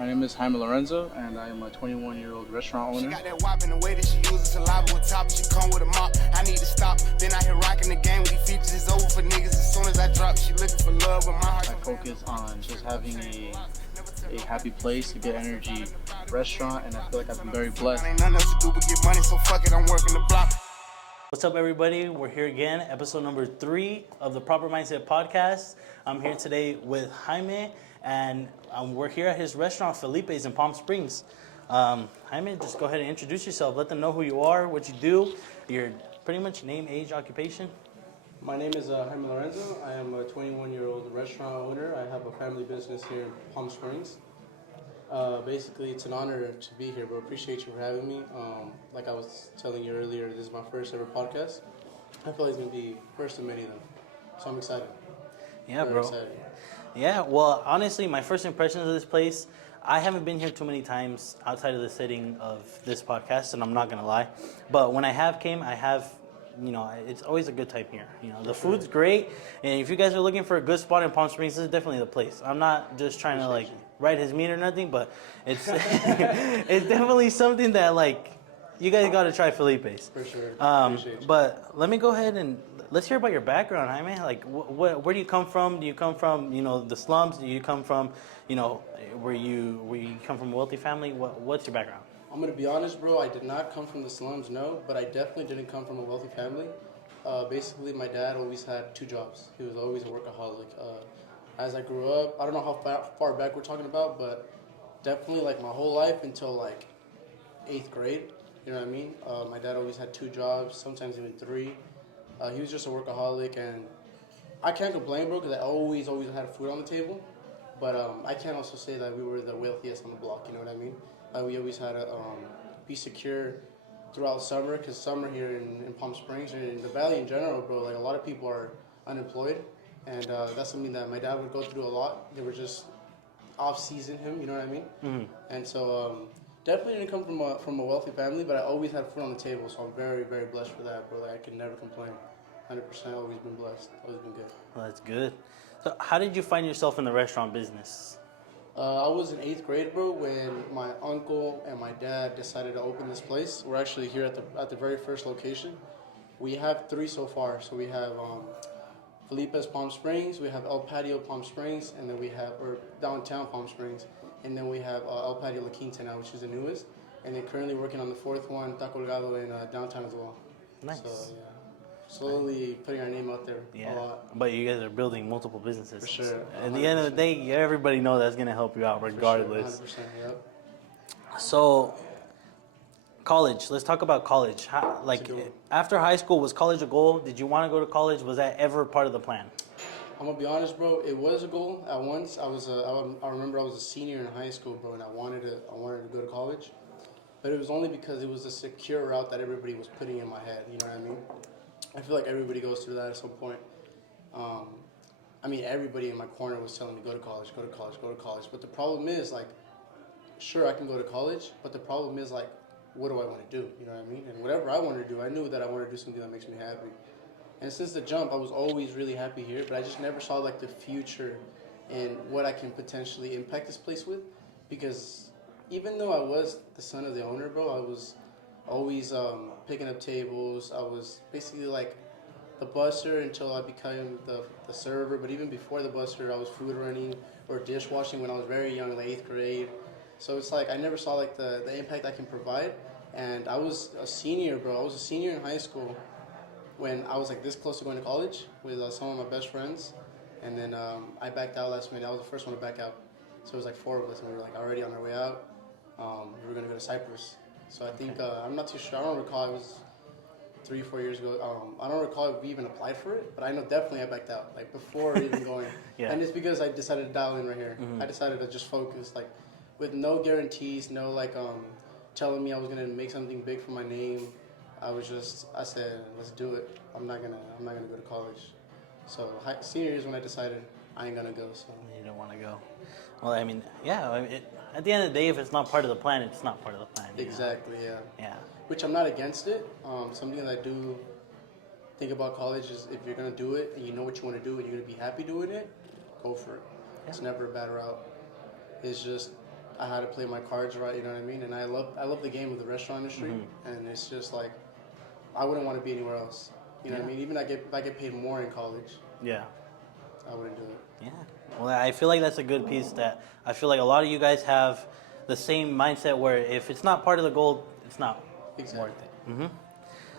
My name is Jaime Lorenzo, and I am a 21-year-old restaurant owner. She got that wop in the way that she uses saliva with top. She come with a mop. I need to stop. Then I hit rocking the game with these features. It's over for niggas as soon as I drop. She looking for love, but my heart. I focus on just having a happy place, a good energy restaurant, and I feel like I've been very blessed. Ain't nothing else to do but get money, so fuck it, I'm working the block. What's up, everybody? We're here again, episode number 3 of the Proper Mindset Podcast. I'm here today with Jaime, and we're here at his restaurant, Felipe's in Palm Springs. Jaime, just go ahead and introduce yourself. Let them know who you are, what you do, your pretty much name, age, occupation. My name is Jaime Lorenzo. I am a 21-year-old restaurant owner. I have a family business here in Palm Springs. Basically, it's an honor to be here, bro. Appreciate you for having me. Like I was telling you earlier, this is my first ever podcast. I feel like it's going to be first of many of them. So I'm excited. Yeah, Very bro. excited. Yeah, well, honestly, my first impressions of this place, I haven't been here too many times outside of the setting of this podcast, and I'm not going to lie. But when I have came, I have, it's always a good time here. The food's great, and if you guys are looking for a good spot in Palm Springs, this is definitely the place. I'm not just trying to, ride his meat or nothing, but it's it's definitely something that, you guys got to try Felipe's. For sure. But let me go ahead and let's hear about your background, Jaime. Where do you come from? Do you come from, the slums? Do you come from, where you come from a wealthy family? What's your background? I'm going to be honest, bro. I did not come from the slums, no, but I definitely didn't come from a wealthy family. Basically, my dad always had 2 jobs. He was always a workaholic. As I grew up, I don't know how far back we're talking about, but definitely my whole life until 8th grade. You know what I mean? My dad always had 2 jobs, sometimes even 3. He was just a workaholic, and I can't complain, bro, because I always had food on the table. But I can't also say that we were the wealthiest on the block. You know what I mean? We always had to be secure throughout summer, because summer here in Palm Springs and in the valley in general, bro, a lot of people are unemployed. And that's something that my dad would go through a lot. They were just off-season him, you know what I mean? Mm-hmm. And so definitely didn't come from a wealthy family, but I always had food on the table, so I'm very, very blessed for that, bro. I can never complain. 100% always been blessed, always been good. Well, that's good. So how did you find yourself in the restaurant business? I was in 8th grade, bro, when my uncle and my dad decided to open this place. We're actually here at the very first location. We have 3 so far, so we have Felipe's Palm Springs, we have El Patio Palm Springs, and then we have downtown Palm Springs, and then we have El Patio La Quinta now, which is the newest, and then currently working on the 4th one, Taco Colgado, in downtown as well. Nice. So yeah, slowly putting our name out there a lot. But you guys are building multiple businesses. For sure. At the end of the day, everybody knows that's gonna help you out regardless. For sure, 100%. Yep. So, college. Let's talk about college. After high school, was college a goal? Did you want to go to college? Was that ever part of the plan? I'm gonna be honest, bro. It was a goal at once. I remember I was a senior in high school, bro, and I wanted to go to college, but it was only because it was a secure route that everybody was putting in my head. You know what I mean? I feel like everybody goes through that at some point. Everybody in my corner was telling me go to college, go to college, go to college. But the problem is, sure, I can go to college, but the problem is, what do I want to do? You know what I mean? And whatever I wanted to do, I knew that I wanted to do something that makes me happy. And since the jump, I was always really happy here, but I just never saw the future and what I can potentially impact this place with. Because even though I was the son of the owner, bro, I was always picking up tables. I was basically the busser until I became the server. But even before the busser, I was food running or dishwashing when I was very young, 8th grade. So it's I never saw the impact I can provide. And I was a senior, bro. I was a senior in high school when I was this close to going to college with some of my best friends. And then I backed out last minute. I was the first one to back out. So it was 4 of us, and we were already on our way out. We were going to go to Cyprus. So I think, I'm not too sure. I don't recall. It was 3-4 years ago. I don't recall if we even applied for it, but I know definitely I backed out, before even going. Yeah. And it's because I decided to dial in right here. Mm-hmm. I decided to just focus, with no guarantees, no telling me I was gonna make something big for my name. I said, let's do it. I'm not gonna go to college. So senior year is when I decided I ain't gonna go. So you don't want to go. Well, at the end of the day, if it's not part of the plan, it's not part of the plan. Exactly. Yeah. Yeah. Which I'm not against it. Something that I do think about college is if you're gonna do it and you know what you want to do and you're gonna be happy doing it, go for it. Yeah. It's never a bad route. It's just I had to play my cards right. You know what I mean? And I love the game of the restaurant industry, and it's just like I wouldn't want to be anywhere else. You know what I mean? Even if I get paid more in college, Yeah. I wouldn't do it. Yeah. Well, I feel like that's a good piece that I feel like a lot of you guys have the same mindset where if it's not part of the goal, it's not Exactly. worth it.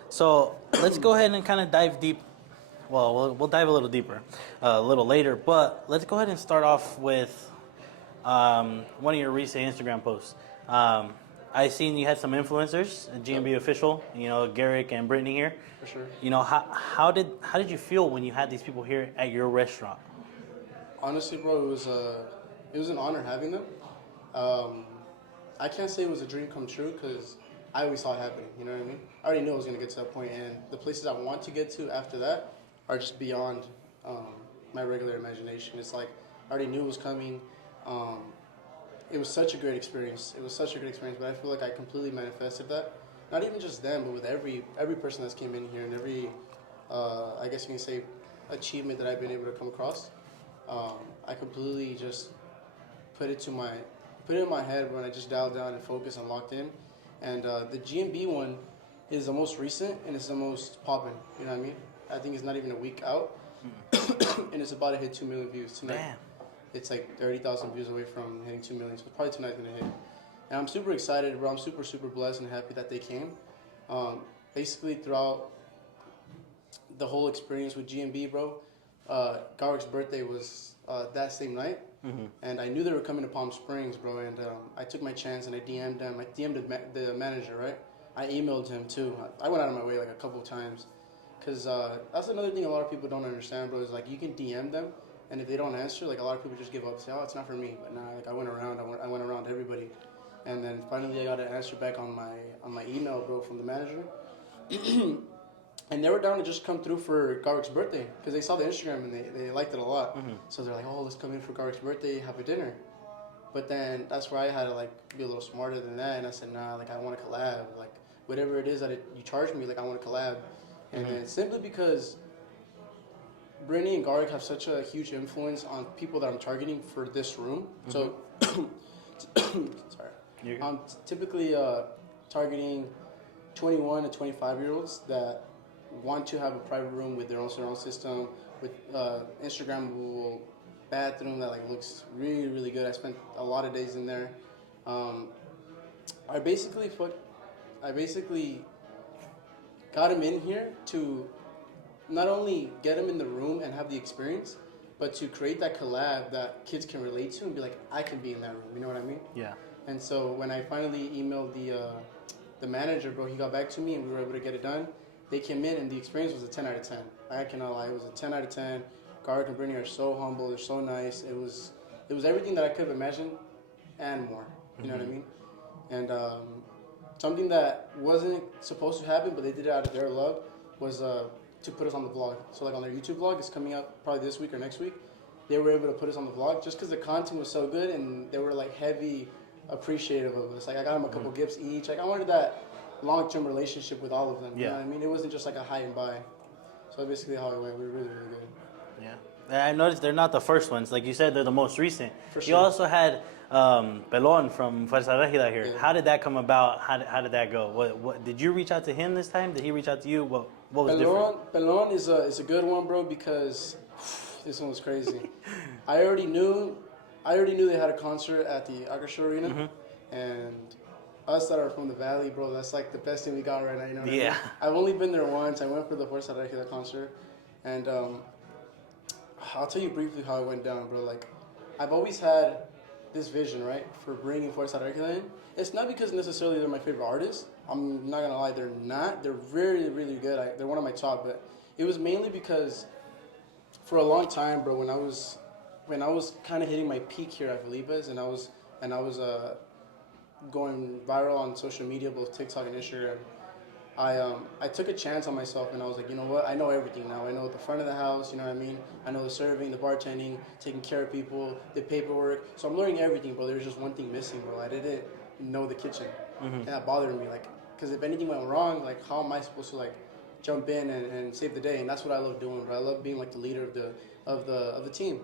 So let's go ahead and kind of dive deep. Well, we'll dive a little deeper a little later, but let's go ahead and start off with one of your recent Instagram posts. I seen you had some influencers, GMB official, you know, Garrick and Brittany here. For sure. You know, how did you feel when you had these people here at your restaurant? Honestly, bro, it was an honor having them. I can't say it was a dream come true because I always saw it happening. You know what I mean? I already knew I was gonna get to that point, and the places I want to get to after that are just beyond my regular imagination. It's like I already knew it was coming. It was such a great experience. But I feel like I completely manifested that. Not even just them, but with every person that's came in here and every, I guess you can say, achievement that I've been able to come across. I completely just put it in my head when I just dialed down and focused and locked in. And the GMB one is the most recent and it's the most popping. You know what I mean? I think it's not even a week out, and it's about to hit 2 million views tonight. Damn. It's like 30,000 views away from hitting 2 million, so probably tonight's gonna hit. And I'm super excited, bro. I'm super blessed and happy that they came. Basically, throughout the whole experience with GMB, bro, Garrick's birthday was that same night, and I knew they were coming to Palm Springs, bro. And I took my chance and I DM'd them. I DM'd the manager, right? I emailed him too. I went out of my way like a couple of times, cause that's another thing a lot of people don't understand, bro. Is like you can DM them. And if they don't answer, like a lot of people just give up, say, "Oh, it's not for me." But nah, like I went around everybody, and then finally I got an answer back on my email, bro, from the manager, and they were down to just come through for Garrick's birthday because they saw the Instagram and they liked it a lot. So they're like, "Oh, let's come in for Garrick's birthday, have a dinner." But then that's where I had to like be a little smarter than that, and I said, "Nah, like I want to collab, like whatever it is that you charge me, like I want to collab," and then simply because Brittany and Garrick have such a huge influence on people that I'm targeting for this room. So, sorry. I'm typically targeting 21 to 25-year-olds that want to have a private room with their own surround system, with Instagrammable bathroom that like looks really good. I spent a lot of days in there. I basically got him in here to not only get them in the room and have the experience, but to create that collab that kids can relate to and be like, I can be in that room. You know what I mean? Yeah. And so when I finally emailed the manager, bro, he got back to me and we were able to get it done. They came in and the experience was a 10 out of 10. I cannot lie, it was a 10 out of 10. Garrick and Brittany are so humble, they're so nice. It was everything that I could have imagined and more. You know what I mean? And something that wasn't supposed to happen, but they did it out of their love, was to put us on the vlog. So like on their YouTube vlog, it's coming up probably this week or next week. They were able to put us on the vlog just because the content was so good and they were like heavy appreciative of us. Like I got them a couple gifts each. Like I wanted that long-term relationship with all of them. You know what I mean? It wasn't just like a hi and bye. So that's basically how it went. We were really good. Yeah. I noticed they're not the first ones. Like you said, they're the most recent. For sure. You also had Pelon from Fuerza Regida here. Yeah. How did that come about? How did that go? What did you reach out to him this time? Did he reach out to you? What was different? Pelon is a good one, bro, because this one was crazy. I already knew they had a concert at the Agashore Arena, and us that are from the Valley, bro, that's like the best thing we got right now. You know what I mean? I've only been there once. I went for the Fuerza Regida concert, and I'll tell you briefly how it went down, bro. Like, I've always had this vision, right, for bringing Fuerza Regida in. It's not because necessarily they're my favorite artists. I'm not gonna lie, they're not. They're really, really good. They're one of my top, but it was mainly because for a long time, bro, when I was kind of hitting my peak here at Felipe's, and I was going viral on social media, both TikTok and Instagram. I took a chance on myself and I was like, you know what? I know everything now. I know the front of the house, you know what I mean? I know the serving, the bartending, taking care of people, the paperwork. So I'm learning everything, bro. There's just one thing missing, bro. I didn't know the kitchen. And that bothered me, like, because if anything went wrong, like, how am I supposed to, like, jump in and save the day? And that's what I love doing, bro. I love being, like, the leader of the team.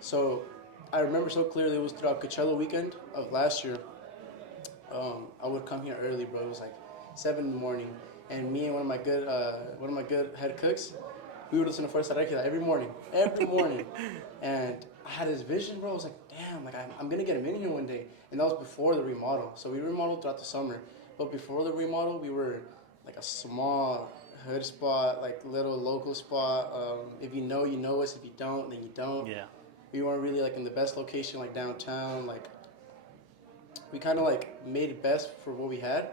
So I remember so clearly. It was throughout Coachella weekend of last year. I would come here early, bro. It was like 7 in the morning, and me and one of my good head cooks, we would listen to Fuerza Regida every morning, and I had this vision, bro. I was like, damn, like I'm gonna get him in here one day, and that was before the remodel. So we remodeled throughout the summer, but before the remodel, we were like a small hood spot, like little local spot. If you know us. If you don't, then you don't. Yeah. We weren't really like in the best location, like downtown, like. We kind of like made it best for what we had,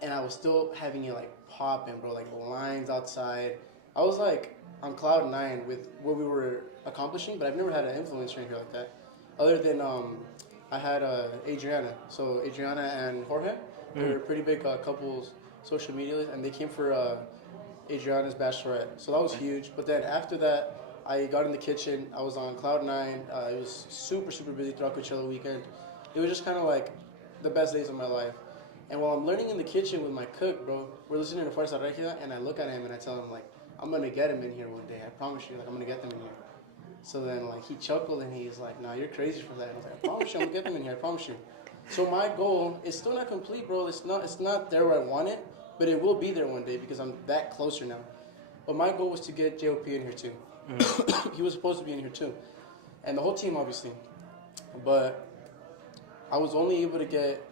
and I was still having it like popping, bro, like lines outside. I was like on cloud nine with what we were accomplishing, but I've never had an influencer in here like that. Other than I had Adriana. So Adriana and Jorge, they were pretty big couples social media, and they came for Adriana's bachelorette. So that was huge. But then after that, I got in the kitchen. I was on cloud nine. It was super busy throughout Coachella weekend. It was just kind of like the best days of my life. And while I'm learning in the kitchen with my cook, bro, we're listening to Fuerza Regida, and I look at him and I tell him, like, I'm going to get him in here one day. I promise you, like, I'm going to get them in here. So then, like, he chuckled and he's like, nah, you're crazy for that. And I was like, I promise you, I'm going to get them in here. I promise you. So my goal is still not complete, bro. It's not there where I want it, but it will be there one day because I'm that closer now. But my goal was to get JOP in here, too. He was supposed to be in here, too. And the whole team, obviously. But I was only able to get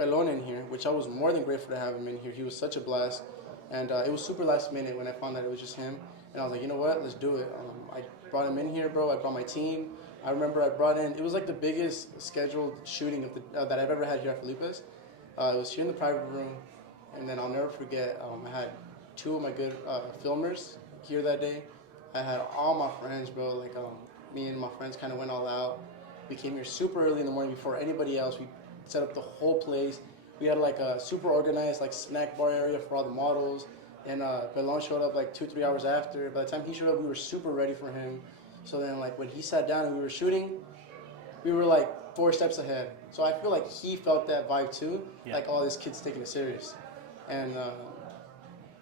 Pelon in here, which I was more than grateful to have him in here. He was such a blast. And it was super last minute when I found out it was just him. And I was like, you know what? Let's do it. I brought him in here, bro. I brought my team. I remember I brought in, it was like the biggest scheduled shooting of that I've ever had here at Felipe's. It was here in the private room. And then I'll never forget, I had two of my good filmers here that day. I had all my friends, bro. Like, me and my friends kind of went all out. We came here super early in the morning before anybody else. We set up the whole place. We had like a super organized like snack bar area for all the models. And Belon showed up like 2-3 hours after. By the time he showed up, we were super ready for him. So then like when he sat down and we were shooting, we were like 4 steps ahead. So I feel like he felt that vibe too. Yeah. Like, oh, this kid's taking it serious. And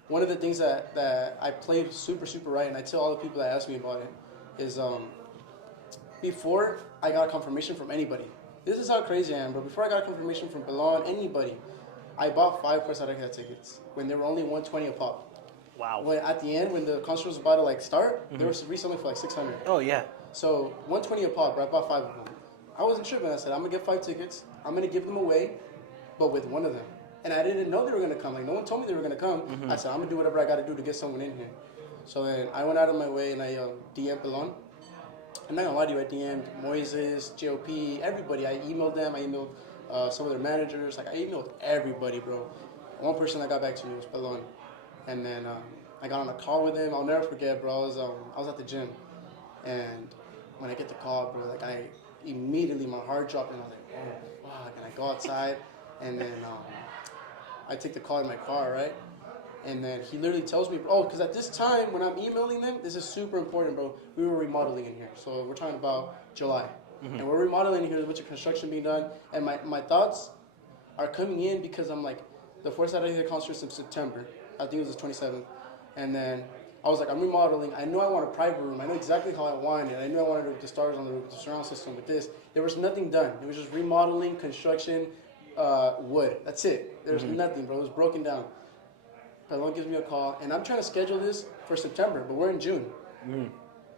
one of the things that I played super right, and I tell all the people that ask me about it, is before I got a confirmation from anybody. This is how crazy I am, bro. Before I got a confirmation from Belon, anybody, I bought 5 Fuerza Regida tickets when they were only $120 a pop. Wow. When at the end, when the concert was about to like start, they were reselling for like $600. Oh yeah. So $120 a pop, bro. I bought 5 of them. I wasn't tripping. I said, I'm gonna get 5 tickets. I'm gonna give them away, but with one of them. And I didn't know they were gonna come. Like, no one told me they were gonna come. I said, I'm gonna do whatever I gotta do to get someone in here. So then I went out of my way and I DM'd Belon. I'm not gonna lie to you, I DM'd Moises, JOP, everybody. I emailed them. I emailed some of their managers. Like, I emailed everybody, bro. One person that got back to me was Pelon. And then I got on a call with him. I'll never forget, bro. I was at the gym. And when I get the call, bro, like, I immediately, my heart dropped. And I was like, oh, fuck. And I go outside. And then I take the call in my car, right? And then he literally tells me, oh, because at this time, when I'm emailing them, this is super important, bro. We were remodeling in here. So we're talking about July. And we're remodeling in here. There's a bunch of construction being done. And my thoughts are coming in because I'm like, the Fuerza Regida concert's in September. I think it was the 27th. And then I was like, I'm remodeling. I know I want a private room. I know exactly how I want it. I knew I wanted it with the stars on the roof, the surround system with this. There was nothing done. It was just remodeling, construction, wood. That's it. There was nothing, bro. It was broken down. Pelon gives me a call, and I'm trying to schedule this for September, but we're in June.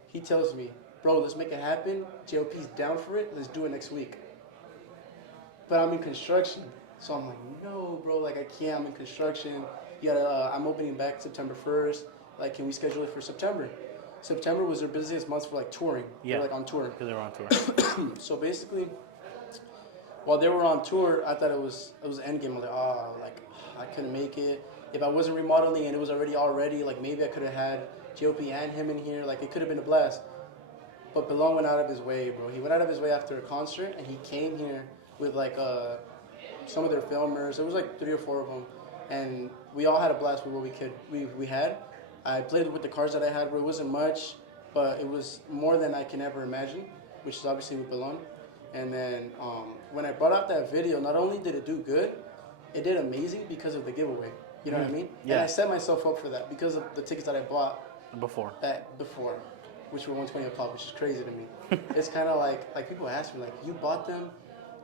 He tells me, bro, let's make it happen. JLP's down for it. Let's do it next week. But I'm in construction. So I'm like, no, bro, like I can't. I'm in construction. You gotta, I'm opening back September 1st. Like, can we schedule it for September? September was their busiest month for like touring. Yeah. They're like on tour. Because they were on tour. So basically, while they were on tour, I thought it was endgame. I was like, oh, like I couldn't make it. If I wasn't remodeling and it was already, like maybe I could have had GOP and him in here. Like it could have been a blast. But Belon went out of his way, bro. He went out of his way after a concert, and he came here with like some of their filmers. There was like 3 or 4 of them, and we all had a blast with what we had. I played with the cars that I had, bro. It wasn't much, but it was more than I can ever imagine, which is obviously with Belon. And then when I brought out that video, not only did it do good, it did amazing because of the giveaway. You know what I mean? Yeah. And I set myself up for that because of the tickets that I bought before. Before. which were 120 a pop, which is crazy to me. It's kind of like people ask me like, you bought them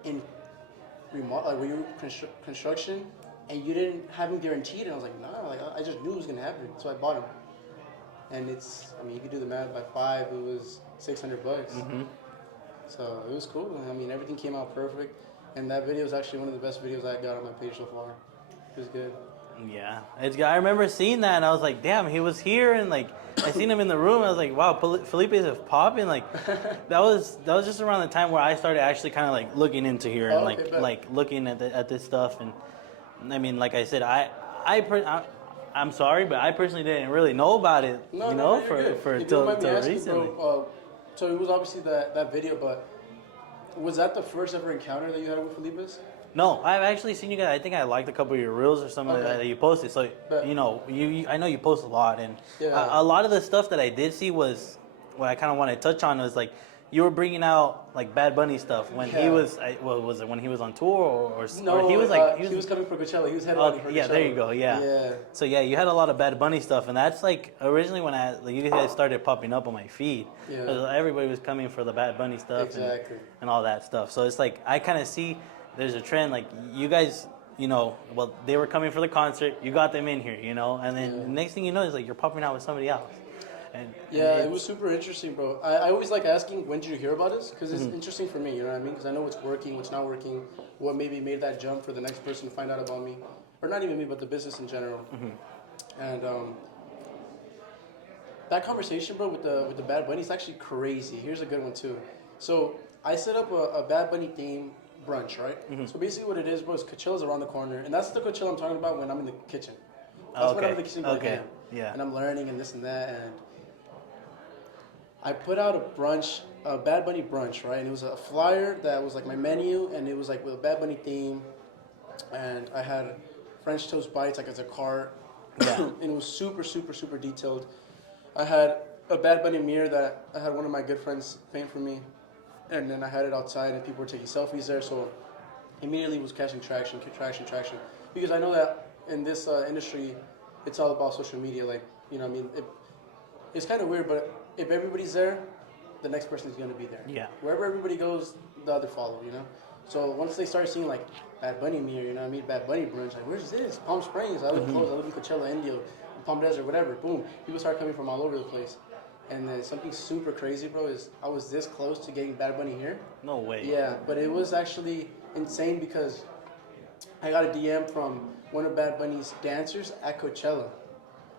in when you were construction, and you didn't have them guaranteed, and I was like, nah, like I just knew it was gonna happen, so I bought them. And it's, I mean, you could do the math by 5, it was $600. So it was cool. I mean, everything came out perfect, and that video is actually one of the best videos I got on my page so far. It was good. Yeah, I remember seeing that, and I was like, damn, he was here, and like I seen him in the room. I was like, wow, Felipe is popping. Like that was just around the time where I started actually kind of like looking into here and like looking at this stuff. And I mean, like I said, I'm sorry, but I personally didn't really know about it. For till recently. Bro, so it was obviously that video, but was that the first ever encounter that you had with Felipe's? No, I've actually seen you guys. I think I liked a couple of your reels or something like that you posted. So, you know, I know you post a lot. And a lot of the stuff that I did see was, what I kind of wanted to touch on was, like, you were bringing out, like, Bad Bunny stuff when he was, was it when he was on tour? Or he was, like... He was coming for Coachella. He was headlining for Coachella. Yeah, there you go, yeah. So, yeah, you had a lot of Bad Bunny stuff. And that's, like, originally when you guys started popping up on my feed. Yeah. Everybody was coming for the Bad Bunny stuff and all that stuff. So, it's like, I kind of see... There's a trend, like, you guys, you know, well, they were coming for the concert, you got them in here, you know, and then the next thing you know is, like, you're popping out with somebody else. And it was super interesting, bro. I always like asking, when did you hear about this? Because it's interesting for me, you know what I mean? Because I know what's working, what's not working, what maybe made that jump for the next person to find out about me. Or not even me, but the business in general. And that conversation, bro, with the Bad Bunny is actually crazy. Here's a good one, too. So I set up a Bad Bunny theme brunch, right? So basically what it is, bro, is Coachella's around the corner, and that's the Coachella I'm talking about when I'm in the kitchen. That's when I'm in the kitchen going, and I'm learning and this and that, and I put out a Bad Bunny brunch, right? And it was a flyer that was like my menu, and it was like with a Bad Bunny theme, and I had French toast bites like as a cart, and it was super, super, super detailed. I had a Bad Bunny mirror that I had one of my good friends paint for me. And then I had it outside, and people were taking selfies there, so immediately was catching traction. Because I know that in this industry, it's all about social media. Like, you know, I mean, it's kind of weird, but if everybody's there, the next person is going to be there. Yeah. Wherever everybody goes, the other follow, you know? So once they start seeing, like, Bad Bunny mirror, you know what I mean? Bad Bunny brunch, like, where's this? Palm Springs. I live close. I live in Coachella, Indio, Palm Desert, whatever. Boom. People start coming from all over the place. And then something super crazy, bro, is I was this close to getting Bad Bunny here. No way. Yeah, but it was actually insane because I got a DM from one of Bad Bunny's dancers at Coachella.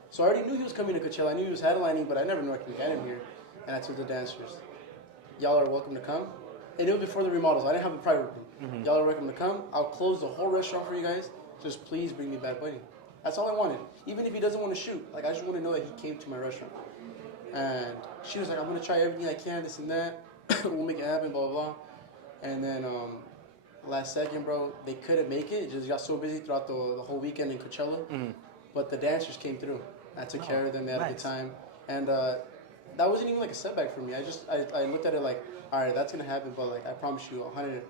So I already knew he was coming to Coachella. I knew he was headlining, but I never knew I could get him here. And I told the dancers, y'all are welcome to come. And it was before the remodels. I didn't have a private room. Y'all are welcome to come. I'll close the whole restaurant for you guys. Just please bring me Bad Bunny. That's all I wanted. Even if he doesn't want to shoot. Like, I just want to know that he came to my restaurant. And she was like, I'm going to try everything I can, this and that. We'll make it happen, blah, blah, blah. And then last second, bro, they couldn't make it. It just got so busy throughout the whole weekend in Coachella. But the dancers came through. I took care of them. They had a good time. And that wasn't even like a setback for me. I looked at it like, all right, that's going to happen. But like, I promise you 100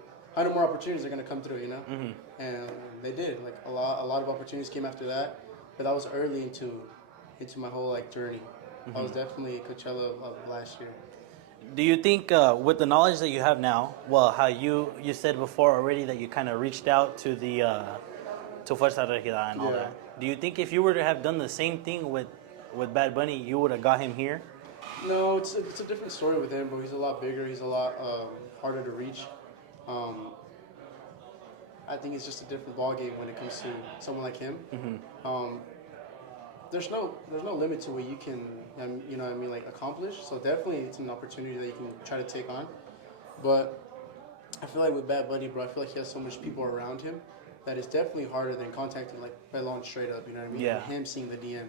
more opportunities are going to come through, you know? And they did. Like a lot of opportunities came after that. But that was early into my whole like journey. I was definitely Coachella of last year. Do you think, with the knowledge that you have now, well, how you said before already that you kind of reached out to the to Fuerza Regida and all that. Do you think if you were to have done the same thing with Bad Bunny, you would have got him here? No, it's a different story with him, bro. He's a lot bigger. He's a lot harder to reach. I think it's just a different ballgame when it comes to someone like him. There's no limit to what you can, you know what I mean, like accomplish. So definitely it's an opportunity that you can try to take on. But I feel like with Bad Bunny, bro, I feel like he has so much people around him that it's definitely harder than contacting like Belon straight up, you know what I mean? Yeah. And him seeing the DM.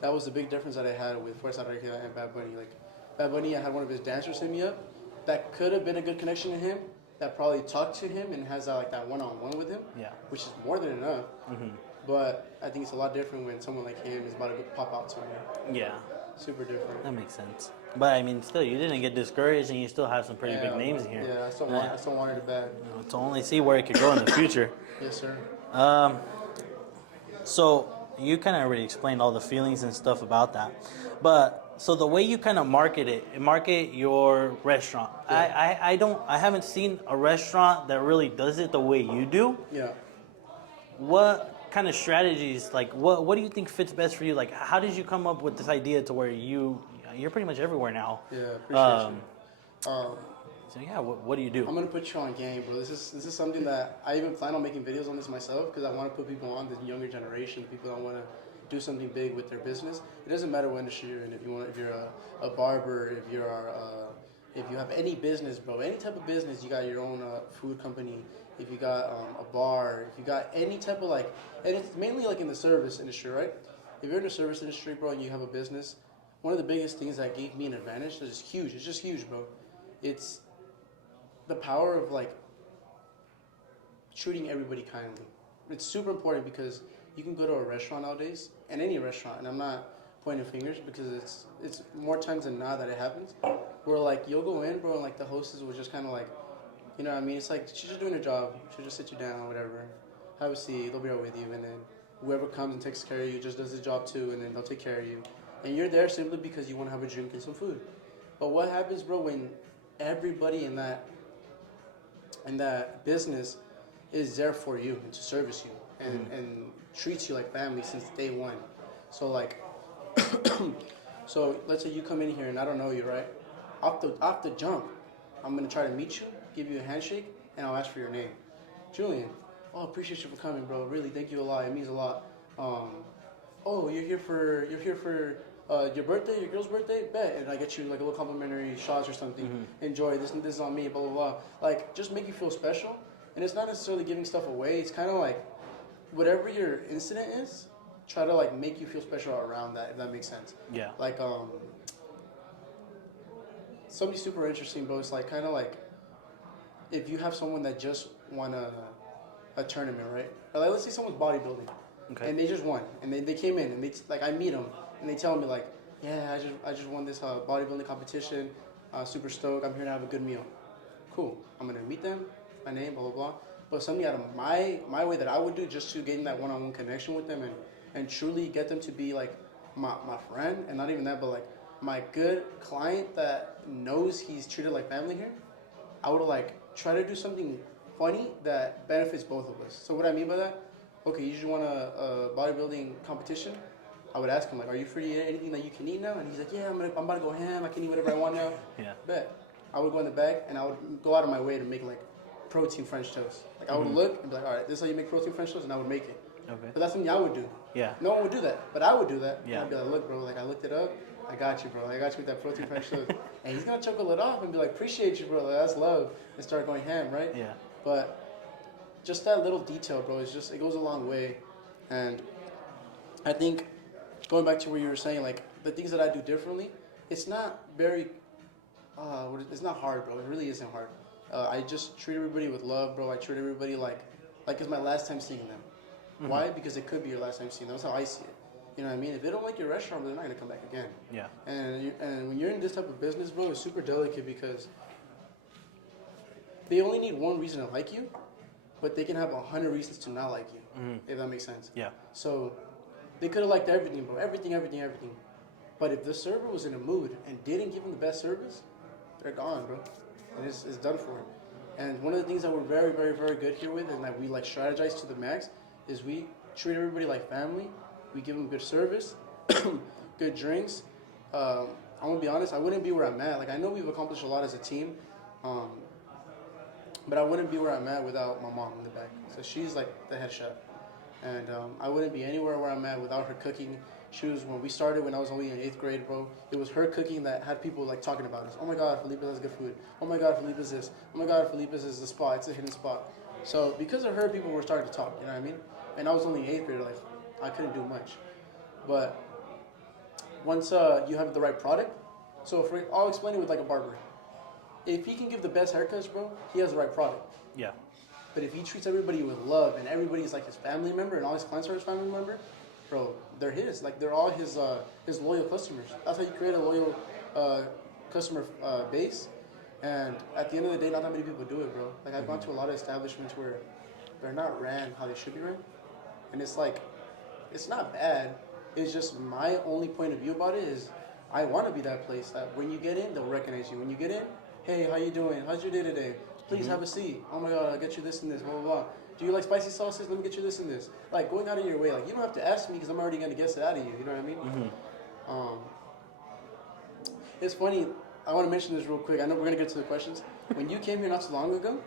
That was the big difference that I had with Fuerza Regida and Bad Bunny. Like Bad Bunny, I had one of his dancers hit me up. That could have been a good connection to him. That probably talked to him and has that one-on-one with him. Yeah. Which is more than enough. But I think it's a lot different when someone like him is about to pop out somewhere. Yeah. Super different. That makes sense. But I mean, still, you didn't get discouraged, and you still have some pretty big names here. Yeah, I still wanted it bad. You know, to only see where it could go in the future. Yes, sir. So you kind of already explained all the feelings and stuff about that, but So the way you kind of market your restaurant. I haven't seen a restaurant that really does it the way you do. Yeah. What kind of strategies, like what do you think fits best for you? Like how did you come up with this idea to where you're pretty much everywhere now? Yeah, appreciate you. So yeah, what do you do? I'm gonna put you on game, bro. This is something that I even plan on making videos on this myself because I want to put people on, this younger generation, people that want to do something big with their business. It doesn't matter what industry you're in. If you're a barber, if you have any business, bro, any type of business, you got your own food company. If you got a bar, if you got any type of like, and it's mainly like in the service industry, right? If you're in the service industry, bro, and you have a business, one of the biggest things that gave me an advantage is huge. It's just huge, bro. It's the power of like treating everybody kindly. It's super important because you can go to a restaurant nowadays, and any restaurant, and I'm not pointing fingers because it's more times than not that it happens, where like you'll go in, bro, and like the hostess will just kind of like, you know what I mean? It's like she's just doing her job. She'll just sit you down, whatever. Have a seat. They'll be right with you, and then whoever comes and takes care of you just does the job too, and then they'll take care of you. And you're there simply because you want to have a drink and some food. But what happens, bro, when everybody in that business is there for you and to service you and treats you like family since day one. So like, so let's say you come in here and I don't know you, right? Off the jump, I'm gonna try to meet you, give you a handshake, and I'll ask for your name. Julian. Oh, appreciate you for coming, bro. Really, thank you a lot. It means a lot. Oh, you're here for your birthday, your girl's birthday? Bet. And I get you like a little complimentary shots or something. Enjoy. This is on me, blah, blah, blah. Like, just make you feel special. And it's not necessarily giving stuff away. It's kind of like, whatever your incident is, try to like make you feel special around that, if that makes sense. Yeah. Like, something super interesting, bro. It's like, kind of like, if you have someone that just won a tournament, right? Or like, let's say someone's bodybuilding. Okay. And they just won. And they came in, and like, I meet them. And they tell me like, yeah, I just won this bodybuilding competition, super stoked. I'm here to have a good meal. Cool. I'm gonna meet them, my name, blah blah blah. But something out of my way that I would do just to gain that one-on-one connection with them and truly get them to be like my friend, and not even that, but like my good client that knows he's treated like family here. I would like try to do something funny that benefits both of us. So what I mean by that? Okay, you just won a bodybuilding competition. I would ask him, like, are you free to eat anything that you can eat now? And he's like, yeah, I'm about to go ham. I can eat whatever I want now. Yeah. Bet. I would go in the back, and I would go out of my way to make, like, protein French toast. Like, I would look and be like, all right, this is how you make protein French toast, and I would make it. Okay. But that's something I would do. Yeah. No one would do that, but I would do that. Yeah. And I'd be like, look, bro, like, I looked it up. I got you, bro. I got you with that protein French toast. And he's going to chuckle it off and be like, appreciate you, bro. Like, that's love. And start going ham, right? Yeah. But just that little detail, bro, it goes a long way. And I think, going back to where you were saying, like, the things that I do differently, it's not very, it's not hard, bro. It really isn't hard. I just treat everybody with love, bro. I treat everybody like it's my last time seeing them. Why? Because it could be your last time seeing them. That's how I see it. You know what I mean? If they don't like your restaurant, they're not going to come back again. Yeah. And when you're in this type of business, bro, it's super delicate because they only need one reason to like you, but they can have 100 reasons to not like you, if that makes sense. Yeah. So they could have liked everything, bro. Everything. But if the server was in a mood and didn't give them the best service, they're gone, bro. And it's done for them. And one of the things that we're very, very, very good here with and that we like strategize to the max is we treat everybody like family. We give them good service, good drinks. I'm going to be honest, I wouldn't be where I'm at. Like, I know we've accomplished a lot as a team, but I wouldn't be where I'm at without my mom in the back. So she's like the head chef. And I wouldn't be anywhere where I'm at without her cooking. When we started when I was only in 8th grade, bro, it was her cooking that had people like talking about us. Oh my God, Felipe has good food. Oh my God, Felipe is this. Oh my God, Felipe is the spot. It's a hidden spot. So because of her, people were starting to talk, you know what I mean? And I was only in 8th grade, like, I couldn't do much. But once you have the right product, I'll explain it with like a barber. If he can give the best haircuts, bro, he has the right product. Yeah. But if he treats everybody with love and everybody's like his family member and all his clients are his family member, bro, they're his. Like, they're all his loyal customers. That's how you create a loyal customer base. And at the end of the day, not that many people do it, bro. Like, I've gone to a lot of establishments where they're not ran how they should be ran. And it's like, it's not bad. It's just my only point of view about it is I want to be that place that when you get in, they'll recognize you. When you get in, hey, how you doing? How's your day today? Please have a seat. Oh my God, I'll get you this and this, blah, blah, blah. Do you like spicy sauces? Let me get you this and this. Like, going out of your way. Like, you don't have to ask me because I'm already going to guess it out of you. You know what I mean? It's funny. I want to mention this real quick. I know we're going to get to the questions. When you came here not so long ago,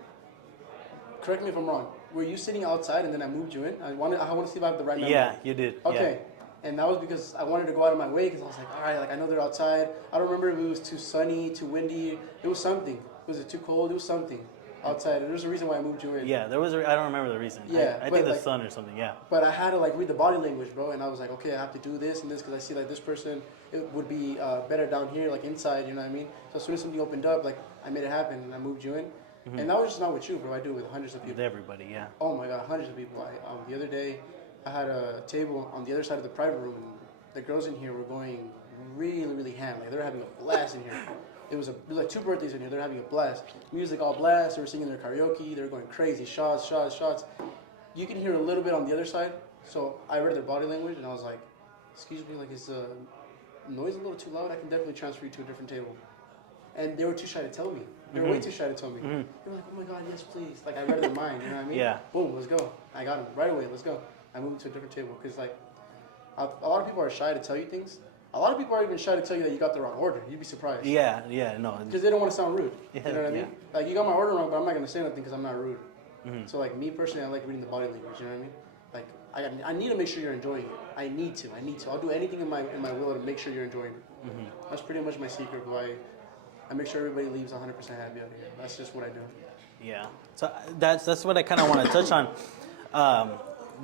correct me if I'm wrong. Were you sitting outside and then I moved you in? I want to see if I have the right number. Yeah, you did. Okay. And that was because I wanted to go out of my way because I was like, all right, like I know they're outside. I don't remember if it was too sunny, too windy. It was something. Was it too cold? It was something outside. And there's a reason why I moved you in. Yeah, there was. I don't remember the reason. Yeah, I but think the like- sun or something. Yeah. But I had to like read the body language, bro. And I was like, okay, I have to do this and this because I see like this person, it would be better down here, like inside. You know what I mean? So as soon as something opened up, like I made it happen and I moved you in. And that was just not with you, bro. I do it with hundreds of With people. everybody. Yeah. Oh my God, hundreds of people. The other day, I had a table on the other side of the private room, and the girls in here were going really, really ham. Like they were having a blast in here. It was like 2 birthdays in here. They're having a blast. Music all blast. They were singing their karaoke. They were going crazy. Shots, shots, shots. You can hear a little bit on the other side. So I read their body language, and I was like, "Excuse me, like is the noise a little too loud? I can definitely transfer you to a different table." And they were too shy to tell me. They were way too shy to tell me. They were like, "Oh my God, yes, please!" Like I read their mind. You know what I mean? Yeah. Boom, let's go. I got him right away. Let's go. I moved to a different table because like a lot of people are shy to tell you things. A lot of people are even shy to tell you that you got the wrong order. You'd be surprised. Yeah. Yeah. No. Because they don't want to sound rude. Yeah, You know what I mean? yeah. Like you got my order wrong, but I'm not gonna say nothing because I'm not rude. So like me personally, I like reading the body language. You know what I mean? Like I need to make sure you're enjoying it. I need to. I'll do anything in my will to make sure you're enjoying it. That's pretty much my secret. Why I make sure everybody leaves 100% happy out here. That's just what I do. Yeah. So that's what I kind of want to touch on.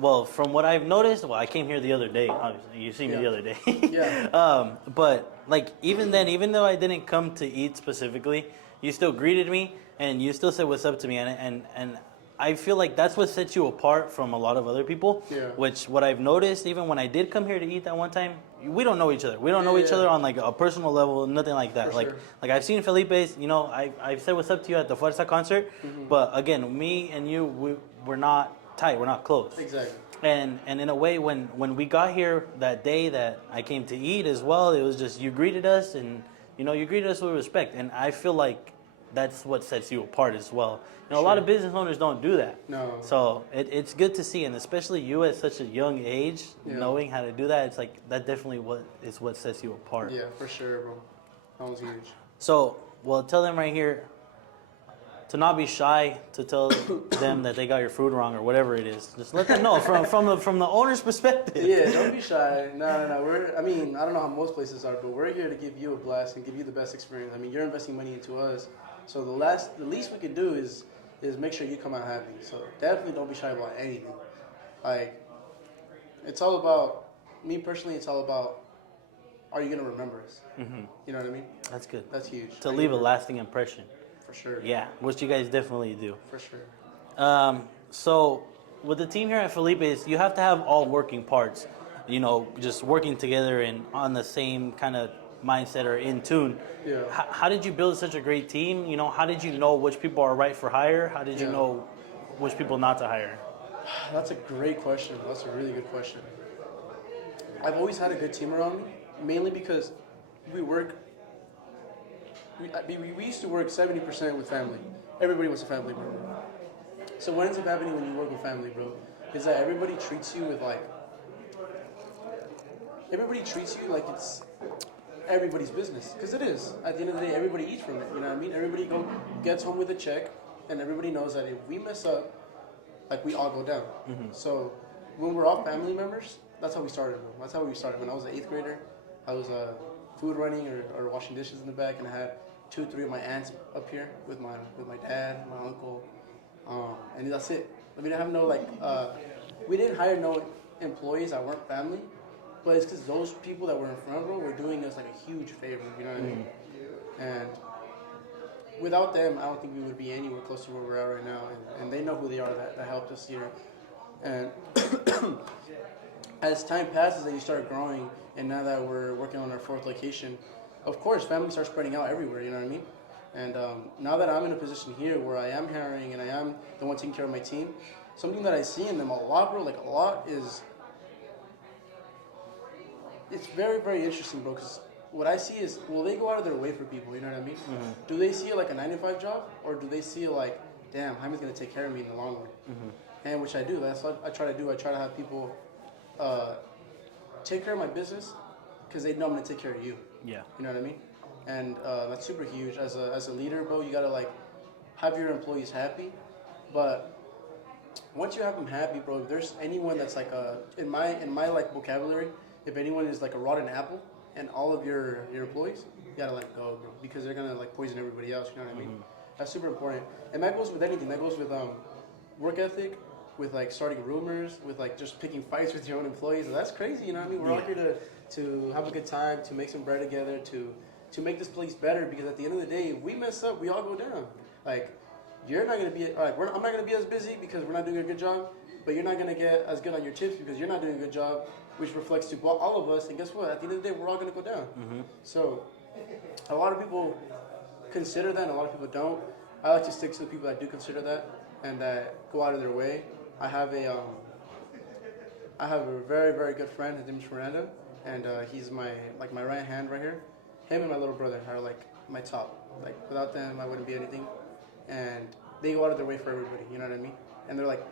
Well, from what I've noticed, I came here the other day. Obviously, you see me the other day. Yeah. But like even then, even though I didn't come to eat specifically, you still greeted me and you still said what's up to me, and I feel like that's what sets you apart from a lot of other people. Yeah. Which what I've noticed, even when I did come here to eat that one time, we don't know each other. We don't know each other on like a personal level, nothing like that. For like sure. like I've seen Felipe's. You know, I've said what's up to you at the Fuerza concert, but again, me and you, we're not tight. We're not close. Exactly. And in a way, when we got here that day that I came to eat as well, it was just you greeted us, and you greeted us with respect, and I feel like that's what sets you apart as well. A lot of business owners don't do that. No. So it's good to see, and especially you at such a young age, knowing how to do that, it's like that definitely is what sets you apart. Yeah, for sure, bro. That was huge. So, tell them right here to not be shy to tell them that they got your food wrong or whatever it is. Just let them know from the owner's perspective. Yeah, don't be shy. No. I don't know how most places are, but we're here to give you a blast and give you the best experience. I mean, you're investing money into us, so the least we can do is make sure you come out happy. So definitely don't be shy about anything. Like, it's all about me personally. It's all about, are you gonna remember us? You know what I mean? That's good. That's huge. To leave a lasting impression. For sure. Yeah, which you guys definitely do. For sure. So with the team here at Felipe's, you have to have all working parts, just working together and on the same kind of mindset or in tune. Yeah. How did you build such a great team? How did you know which people are right for hire? How did you know which people not to hire? That's a great question. That's a really good question. I've always had a good team around me, mainly because we used to work 70% with family. Everybody was a family, bro. So what ends up happening when you work with family, bro, is that everybody treats you like it's everybody's business. Because it is. At the end of the day, everybody eats from it. You know what I mean? Everybody gets home with a check, and everybody knows that if we mess up, like we all go down. So when we're all family members, that's how we started, bro. That's how we started. When I was an 8th grader, I was food running or washing dishes in the back, and I had 2, 3 of my aunts up here with my dad, my uncle, and that's it. We didn't have we didn't hire no employees that weren't family, but it's because those people that were in front row were doing us like a huge favor, you know what I mean? And without them, I don't think we would be anywhere close to where we're at right now, and they know who they are that helped us here. And as time passes and you start growing, and now that we're working on our 4th location, of course, family starts spreading out everywhere, you know what I mean? And now that I'm in a position here where I am hiring and I am the one taking care of my team, something that I see in them a lot, bro, is, it's very, very interesting, bro, because what I see is, will they go out of their way for people? You know what I mean? Mm-hmm. Do they see it like a 9 to 5 job, or do they see it like, damn, Jaime's gonna take care of me in the long run? Mm-hmm. And which I do. That's what I try to do. I try to have people take care of my business because they know I'm gonna take care of you. Yeah. You know what I mean? And that's super huge. As a leader, bro, you gotta like have your employees happy. But once you have them happy, bro, if there's anyone that's like in my like vocabulary, if anyone is like a rotten apple and all of your employees, you gotta let go, bro, because they're gonna like poison everybody else. You know what I mean? That's super important. And that goes with anything. That goes with work ethic, with like starting rumors, with like just picking fights with your own employees. And that's crazy, you know what I mean? We're all here to have a good time, to make some bread together, to make this place better. Because at the end of the day, if we mess up, we all go down. Like, you're not gonna be like I'm not gonna be as busy because we're not doing a good job, but you're not gonna get as good on your tips because you're not doing a good job, which reflects to all of us. And guess what? At the end of the day, we're all gonna go down. So, a lot of people consider that, and a lot of people don't. I like to stick to the people that do consider that and that go out of their way. I have a very, very good friend. His name is Fernando, and he's my right hand right here. Him and my little brother are like my top. Like, without them, I wouldn't be anything. And they go out of their way for everybody. You know what I mean? And they're like,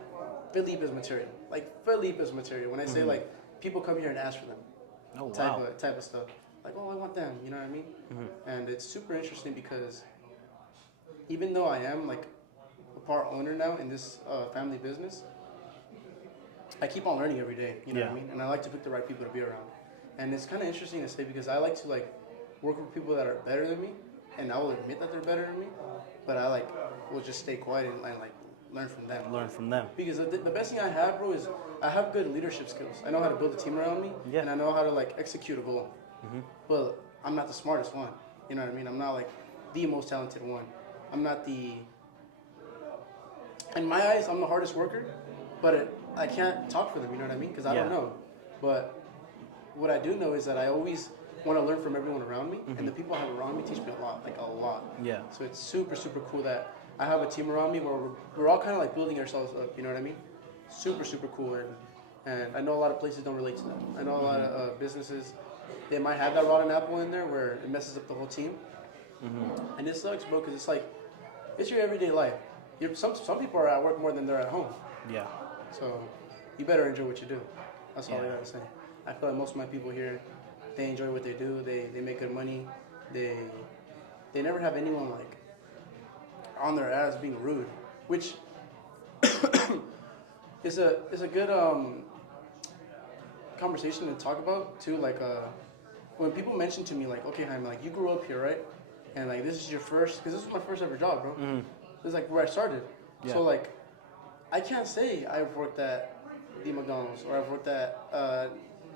Felipe is material. Like, Felipe is material. When I say like, people come here and ask for them. Oh, Type of stuff. Like, oh, I want them. You know what I mean? And it's super interesting because even though I am like a part owner now in this family business, I keep on learning every day. You know what I mean? And I like to pick the right people to be around. And it's kind of interesting to say because I like to like work with people that are better than me, and I will admit that they're better than me, but I like will just stay quiet and like learn from them. Learn from them. Because the best thing I have, bro, is I have good leadership skills. I know how to build a team around me, and I know how to like execute a goal. But I'm not the smartest one. You know what I mean? I'm not like the most talented one. I'm not the. In my eyes, I'm the hardest worker, but I can't talk for them. You know what I mean? Because I don't know. But what I do know is that I always want to learn from everyone around me, and the people I have around me teach me a lot, like a lot. Yeah. So it's super, super cool that I have a team around me where we're all kind of like building ourselves up. You know what I mean? Super, super cool. And I know a lot of places don't relate to that. I know a lot of businesses, they might have that rotten apple in there where it messes up the whole team. And it sucks, bro, because it's like, it's your everyday life. Some people are at work more than they're at home. Yeah. So you better enjoy what you do. That's all I gotta say. I feel like most of my people here, they enjoy what they do. They make good money. They never have anyone like on their ass being rude, which is a good conversation to talk about too. Like when people mention to me like, okay, Jaime, like you grew up here, right? And like this is your first, because this was my first ever job, bro. This is like where I started. Yeah. So like, I can't say I've worked at the McDonald's or I've worked at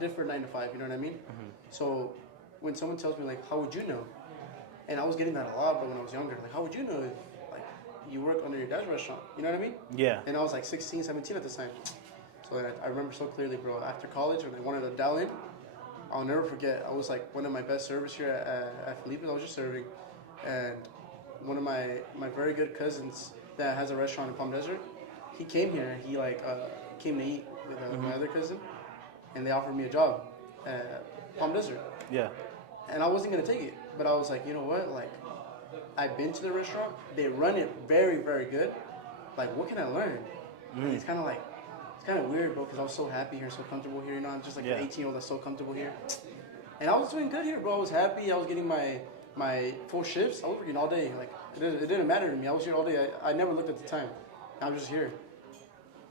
different 9 to 5. You know what I mean? So when someone tells me like, how would you know? And I was getting that a lot, but when I was younger, like, how would you know if like you work under your dad's restaurant? You know what I mean? Yeah. And I was like 16, 17 at the time. So I remember so clearly, bro. After college, when I wanted to dial in, I'll never forget. I was like one of my best servers here at Felipe. I was just serving, and one of my very good cousins that has a restaurant in Palm Desert, he came here. He like came to eat with my other cousin, and they offered me a job at Palm Desert. Yeah. And I wasn't gonna take it, but I was like, you know what? Like, I've been to the restaurant. They run it very, very good. Like, what can I learn? And it's kind of weird, bro, because I was so happy here, so comfortable here. You know, I'm just like an 18-year-old that's so comfortable here. And I was doing good here, bro. I was happy. I was getting my full shifts. I was working all day. Like, it didn't matter to me. I was here all day. I never looked at the time. I was just here.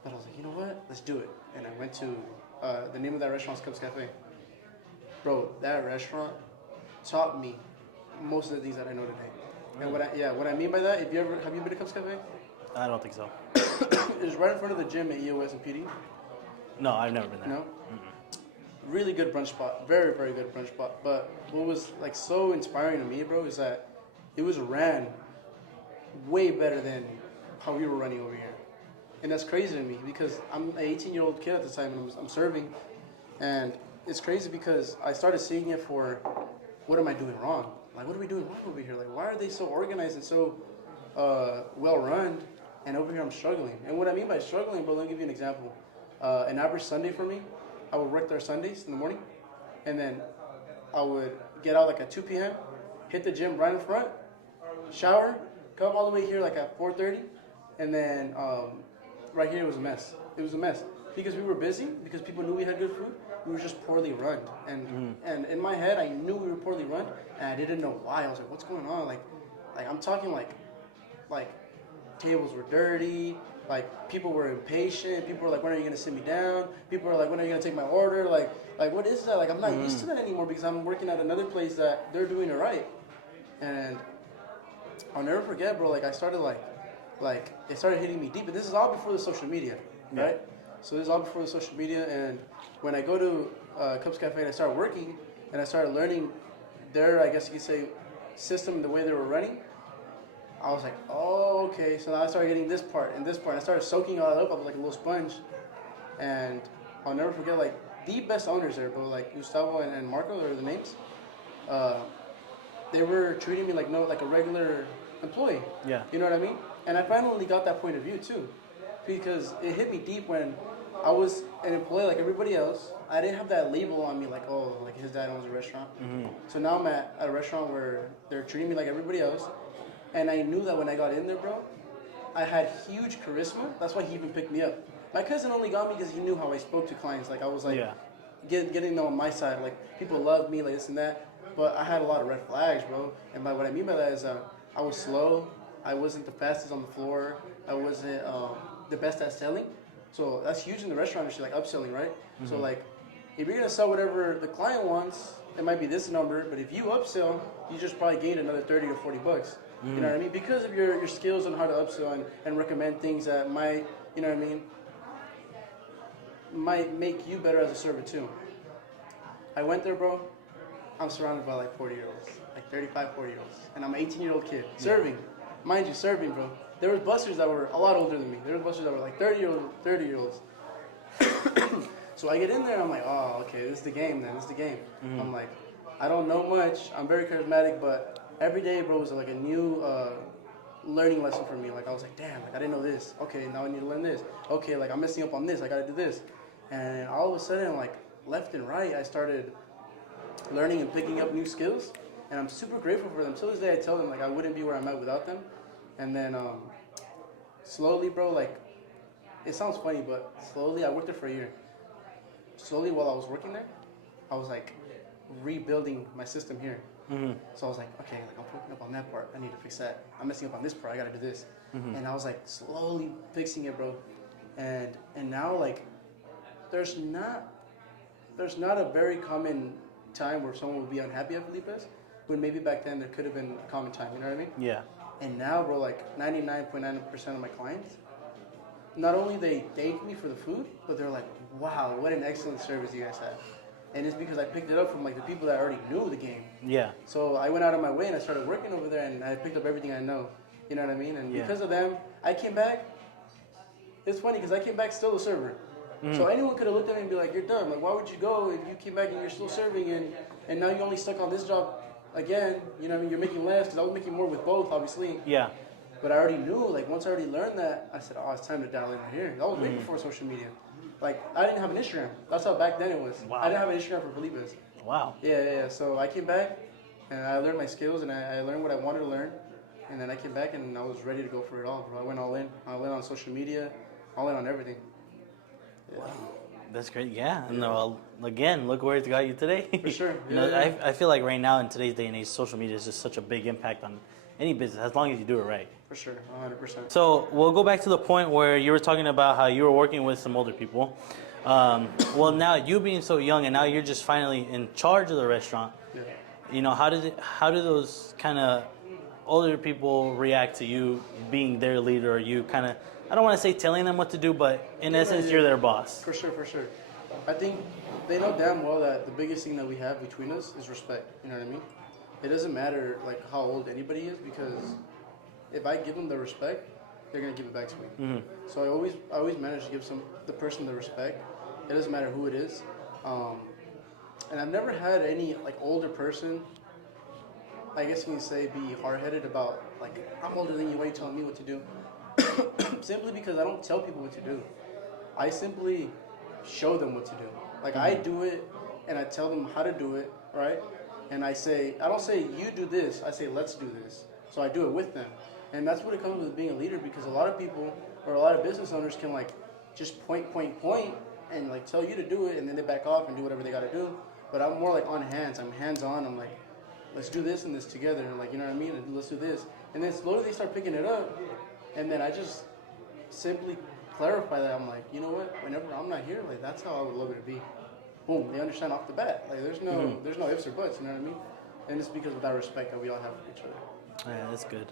But I was like, you know what? Let's do it. And I went to, the name of that restaurant is Cubs Cafe. Bro, that restaurant taught me most of the things that I know today. And what I mean by that, have you been to Cubs Cafe? I don't think so. It's right in front of the gym at EOS and PD. No, I've never been there. No? Really good brunch spot. Very, very good brunch spot. But what was like so inspiring to me, bro, is that it was ran way better than how we were running over here. And that's crazy to me because I'm an 18-year-old kid at the time and I'm serving. And it's crazy because I started seeing it for what am I doing wrong? Like, what are we doing wrong over here? Like, why are they so organized and so well run? And over here I'm struggling. And what I mean by struggling, bro, let me give you an example. An average Sunday for me, I would work there Sundays in the morning. And then I would get out like at 2 p.m., hit the gym right in front, shower, come all the way here like at 4:30, and then right here it was a mess. It was a mess because we were busy, because people knew we had good food. We were just poorly run, and in my head I knew we were poorly run, and I didn't know why. I was like, what's going on? Like I'm talking like tables were dirty. Like, people were impatient. People were like, when are you going to sit me down? People were like, when are you going to take my order? Like, what is that? Like, I'm not used to that anymore because I'm working at another place that they're doing it right. And I'll never forget, bro, like, I started, like it started hitting me deep. And this is all before the social media, right? So this is all before the social media. And when I go to Cubs Cafe and I started working and I started learning their, I guess you could say, system, the way they were running, I was like, oh, okay. So now I started getting this part and this part. I started soaking all that up. I was like a little sponge. And I'll never forget, like, the best owners there, bro. Like, Gustavo and Marco are the names. They were treating me like a regular employee. Yeah. You know what I mean? And I finally got that point of view, too. Because it hit me deep when I was an employee like everybody else. I didn't have that label on me like, oh, like his dad owns a restaurant. Mm-hmm. So now I'm at a restaurant where they're treating me like everybody else. And I knew that when I got in there, bro, I had huge charisma. That's why he even picked me up. My cousin only got me because he knew how I spoke to clients. Like, I was like, getting them on my side. Like, people loved me, like this and that. But I had a lot of red flags, bro. And by what I mean by that is I was slow. I wasn't the fastest on the floor. I wasn't the best at selling. So that's huge in the restaurant industry, like upselling, right? Mm-hmm. So, like, if you're going to sell whatever the client wants, it might be this number. But if you upsell, you just probably gain another 30 or 40 bucks. You know what I mean? Because of your skills on how to upsell and recommend things that might, you know what I mean, might make you better as a server too. I went there, bro. I'm surrounded by like 40-year-olds, like 35, 40-year-olds. And I'm an 18-year-old kid serving. Mind you, serving, bro. There were busters that were a lot older than me. There were busters that were like 30-year-olds. So I get in there, I'm like, oh, okay, this is the game then. This is the game. Mm-hmm. I'm like, I don't know much. I'm very charismatic, but every day, bro, was like a new learning lesson for me. Like, I was like, damn, like, I didn't know this. Okay, now I need to learn this. Okay, like, I'm messing up on this. I got to do this. And all of a sudden, like, left and right, I started learning and picking up new skills. And I'm super grateful for them. Till this day, I tell them, like, I wouldn't be where I'm at without them. And then slowly, bro, like, it sounds funny, but slowly, I worked there for a year. Slowly, while I was working there, I was, like, rebuilding my system here. Mm-hmm. So I was like, okay, like, I'm fucking up on that part. I need to fix that. I'm messing up on this part. I gotta do this. Mm-hmm. And I was like slowly fixing it, bro. And now, like, there's not a very common time where someone would be unhappy at Felipe's. When maybe back then there could have been a common time. You know what I mean? Yeah. And now, bro, like 99.9% of my clients, not only they thank me for the food, but they're like, wow, what an excellent service you guys have. And it's because I picked it up from like the people that already knew the game. Yeah. So I went out of my way and I started working over there and I picked up everything I know. You know what I mean? And because of them, I came back. It's funny because I came back still a server. Mm. So anyone could have looked at me and be like, you're done. Like, why would you go if you came back and you're still serving and now you're only stuck on this job again? You know what I mean? You're making less because I was making more with both, obviously. Yeah. But I already knew, like, once I already learned that, I said, oh, it's time to dial in right here. That was way before social media. Like, I didn't have an Instagram. That's how back then it was. Wow. I didn't have an Instagram for Felipe's. Wow. Yeah. So I came back, and I learned my skills, and I learned what I wanted to learn. And then I came back, and I was ready to go for it all, bro. I went all in. I went on social media, all in on everything. Yeah. Wow. That's great. Yeah. And again, look where it's got you today. For sure. Yeah. I feel like right now in today's day and age, social media is just such a big impact on any business, as long as you do it right. For sure, 100%. So we'll go back to the point where you were talking about how you were working with some older people. Well, now you being so young and now you're just finally in charge of the restaurant. Yeah. You know, how do those kind of older people react to you being their leader? Or you kind of, I don't want to say telling them what to do, but in essence, you're their boss. For sure. I think they know damn well that the biggest thing that we have between us is respect. You know what I mean? It doesn't matter like how old anybody is because if I give them the respect, they're gonna give it back to me. Mm-hmm. So I always manage to give the person the respect. It doesn't matter who it is, and I've never had any like older person, I guess you can say, be hard-headed about like I'm older than you. Why are you telling me what to do? Simply because I don't tell people what to do. I simply show them what to do. Like I do it and I tell them how to do it, right? And I don't say you do this. I say let's do this. So I do it with them, and that's what it comes with being a leader. Because a lot of people or a lot of business owners can like just point, and like tell you to do it, and then they back off and do whatever they got to do. But I'm more like on hands. I'm hands on. I'm like, let's do this and this together, and like, you know what I mean? And let's do this, and then slowly they start picking it up, and then I just simply clarify that. I'm like, you know what? Whenever I'm not here, like that's how I would love it to be. Boom, they understand off the bat. Like there's no ifs or buts. You know what I mean? And it's because of that respect that we all have for each other. Yeah, that's good.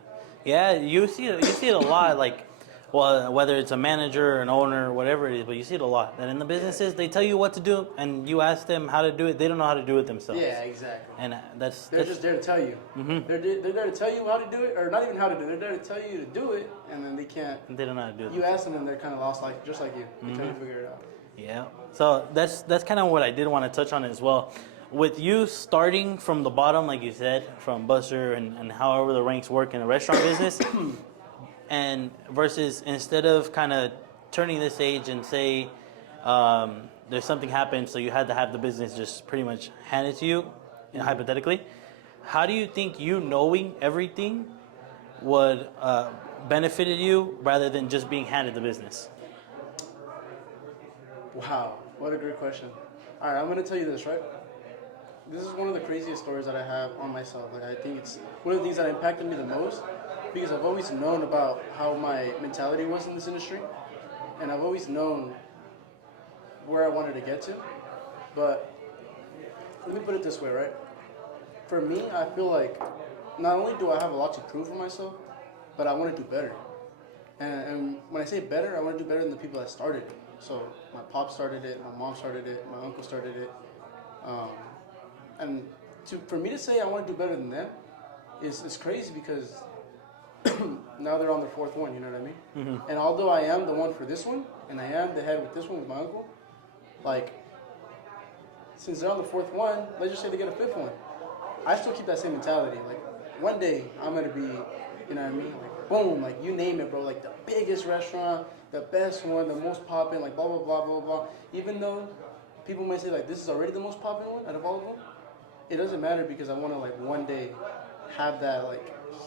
Yeah, you see it a lot. Like, well, whether it's a manager, an owner, whatever it is, but you see it a lot. That in the businesses, they tell you what to do, and you ask them how to do it. They don't know how to do it themselves. Yeah, exactly. And they're just there to tell you. Mm-hmm. They're there to tell you how to do it, or not even how to do it. They're there to tell you to do it, and then they can't. They don't know how to do it. You ask them, and they're kind of lost, like just like you. They're trying to figure it out. Yeah. So that's kind of what I did want to touch on as well. With you starting from the bottom, like you said, from busser and however the ranks work in a restaurant business, and versus instead of kind of turning this age and say there's something happened, so you had to have the business just pretty much handed to you, hypothetically, how do you think you knowing everything would benefited you rather than just being handed the business? Wow, what a great question. All right, I'm going to tell you this, right? This is one of the craziest stories that I have on myself. Like, I think it's one of the things that impacted me the most because I've always known about how my mentality was in this industry, and I've always known where I wanted to get to. But let me put it this way, right? For me, I feel like not only do I have a lot to prove for myself, but I want to do better. And when I say better, I want to do better than the people that started it. So my pop started it, my mom started it, my uncle started it. And for me to say I want to do better than them is crazy because now they're on their fourth one, you know what I mean? Mm-hmm. And although I am the one for this one, and I am the head with this one with my uncle, like, since they're on the fourth one, let's just say they get a fifth one. I still keep that same mentality. Like, one day I'm going to be, you know what I mean? Like, boom, like, you name it, bro. Like, the biggest restaurant, the best one, the most poppin', like, blah, blah, blah, blah, blah. Even though people might say, like, this is already the most poppin' one out of all of them, it doesn't matter because I want to, like, one day have that, like,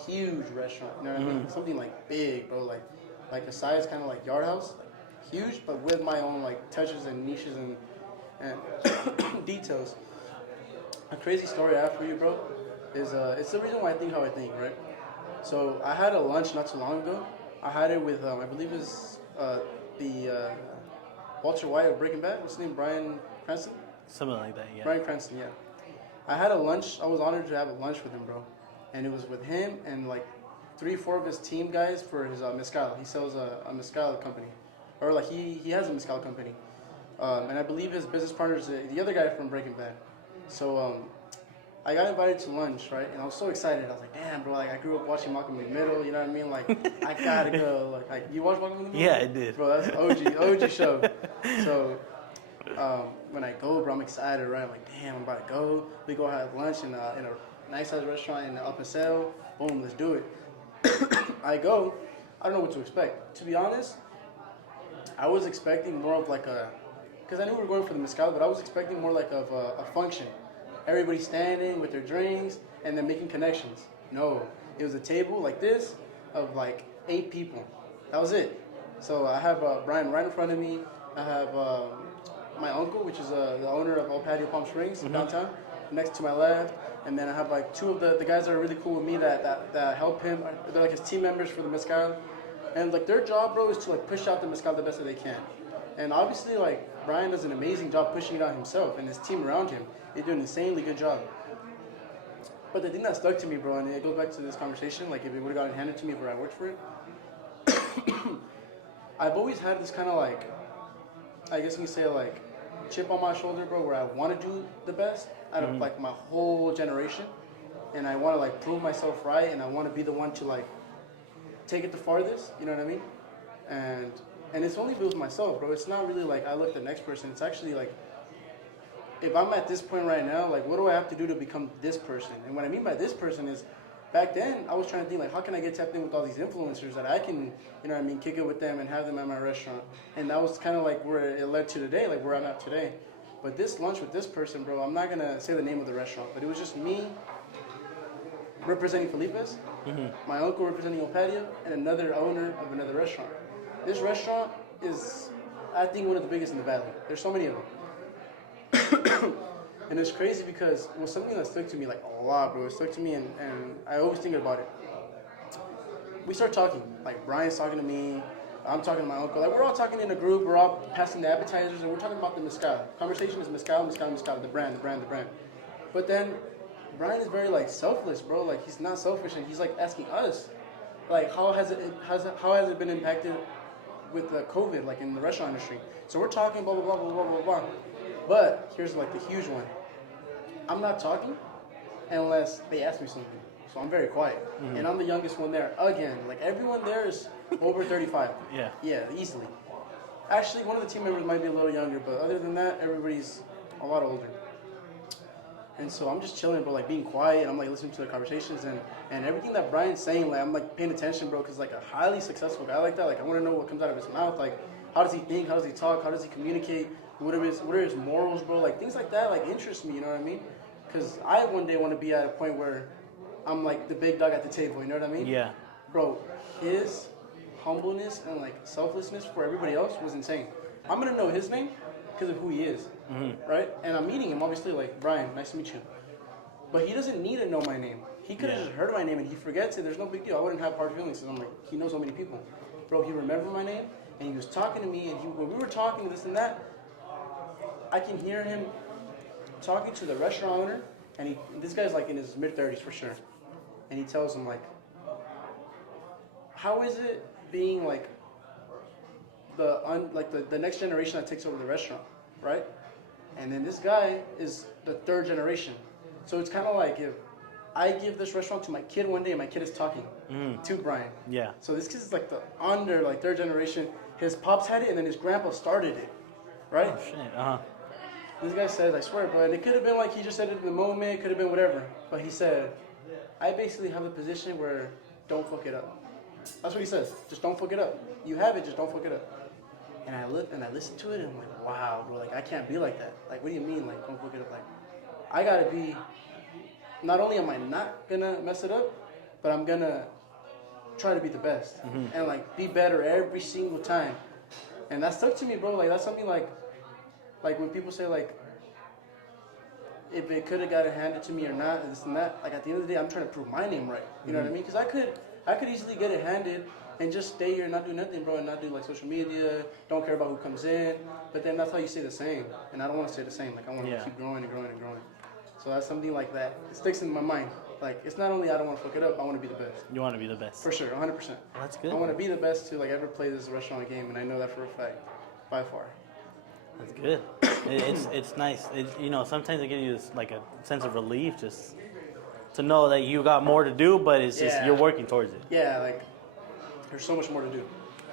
huge restaurant, you know what I mean? Something, like, big, bro. Like a size kind of like Yard House, like, huge, but with my own, like, touches and niches and details. A crazy story I have for you, bro, is it's the reason why I think how I think, right? So I had a lunch not too long ago. I had it with I believe it's the Walter White of Breaking Bad. What's his name? Bryan Cranston. Something like that, yeah. Bryan Cranston, yeah. I had a lunch. I was honored to have a lunch with him, bro, and it was with him and like 3-4 of his team guys for his mezcal. He sells a mezcal company, or like he has a mezcal company, and I believe his business partner is the other guy from Breaking Bad. So I got invited to lunch, right? And I was so excited. I was like, damn, bro, like I grew up watching Malcolm in the Middle, you know what I mean? Like, I gotta go. Like you watch Malcolm in the Middle? Yeah, I did. Bro, that's OG show. So when I go, bro, I'm excited, right? I'm like, damn, I'm about to go. We go have lunch in a nice size restaurant in Upper Sale. Boom, let's do it. I go. I don't know what to expect. To be honest, I was expecting more of like because I knew we were going for the mezcal, but I was expecting more like of a function. Everybody standing with their drinks and then making connections. No, it was a table like this of like 8 people. That was it. So I have Brian right in front of me. I have my uncle, which is the owner of El Patio Palm Springs downtown, next to my left. And then I have like 2 of the guys that are really cool with me that help him. They're like his team members for the mezcal. And like their job, bro, is to like push out the mezcal the best that they can. And obviously, like, Brian does an amazing job pushing it out himself, and his team around him, they do an insanely good job. But the thing that stuck to me, bro, and it goes back to this conversation, like, if it would have gotten handed to me where I worked for it, I've always had this kind of, like, I guess you can say, like, chip on my shoulder, bro, where I want to do the best out of, like, my whole generation, and I want to, like, prove myself right, and I want to be the one to, like, take it the farthest, you know what I mean? And it's only with myself, bro. It's not really like I look at the next person. It's actually like, if I'm at this point right now, like, what do I have to do to become this person? And what I mean by this person is, back then, I was trying to think, like, how can I get tapped in with all these influencers that I can, you know what I mean, kick it with them and have them at my restaurant. And that was kind of like where it led to today, like where I'm at today. But this lunch with this person, bro, I'm not gonna say the name of the restaurant, but it was just me representing Felipe's, my uncle representing El Patio, and another owner of another restaurant. This restaurant is, I think, one of the biggest in the valley. There's so many of them. And it's crazy because it was something that stuck to me like a lot, bro. It stuck to me, and I always think about it. We start talking, like Brian's talking to me, I'm talking to my uncle. Like we're all talking in a group, we're all passing the appetizers, and we're talking about the mezcal. Conversation is mezcal, the brand. But then Brian is very like selfless, bro. Like he's not selfish, and he's like asking us, like how has it been impacted with the COVID, like in the restaurant industry? So we're talking blah blah blah blah blah blah blah. But here's like the huge one. I'm not talking unless they ask me something. So I'm very quiet. And I'm the youngest one there. Again, like everyone there is over 35. Yeah. Yeah, easily. Actually, one of the team members might be a little younger, but other than that, everybody's a lot older. And so I'm just chilling, bro, like being quiet. I'm like listening to the conversations and everything that Brian's saying, like I'm like paying attention, bro, because like a highly successful guy like that, like I want to know what comes out of his mouth. Like how does he think? How does he talk? How does he communicate? What are his morals, bro? Like things like that, like interest me. You know what I mean? Because I one day want to be at a point where I'm like the big dog at the table. You know what I mean? Yeah. Bro, his humbleness and like selflessness for everybody else was insane. I'm gonna know his name because of who he is, right? And I'm meeting him obviously, like Brian, nice to meet you. But he doesn't need to know my name. He could have just heard my name and he forgets it. There's no big deal. I wouldn't have hard feelings because I'm like, he knows so many people. Bro, he remembered my name and he was talking to me, and when we were talking this and that, I can hear him talking to the restaurant owner, and this guy's like in his mid-30s for sure, and he tells him like, how is it being like the next generation that takes over the restaurant, right? And then this guy is the third generation, so it's kind of like if I give this restaurant to my kid one day, and my kid is talking to Brian. Yeah. So this kid is like the third generation. His pops had it, and then his grandpa started it, right? Oh shit. Uh huh. This guy says, I swear, bro, and it could have been like he just said it in the moment, could have been whatever. But he said, I basically have a position where don't fuck it up. That's what he says. Just don't fuck it up. You have it, just don't fuck it up. And I look and I listen to it and I'm like, wow, bro, like I can't be like that. Like, what do you mean, like, don't fuck it up? Like, I gotta be, not only am I not gonna mess it up, but I'm gonna try to be the best. And like be better every single time. And that stuck to me, bro. Like that's something like when people say like, if it could have got it handed to me or not, and this and that, like at the end of the day, I'm trying to prove my name right. You know what I mean? Because I could easily get it handed and just stay here and not do nothing, bro, and not do like social media, don't care about who comes in. But then that's how you stay the same. And I don't want to stay the same. Like I want to keep growing and growing and growing. So that's something like that. It sticks in my mind. Like it's not only I don't want to fuck it up, I want to be the best. You want to be the best. For sure, 100%. Well, that's good. I want to be the best to like ever play this restaurant game, and I know that for a fact, by far. That's good. It's nice. You know, sometimes it gives you this, like a sense of relief just to know that you got more to do, but it's just you're working towards it. Yeah, like there's so much more to do.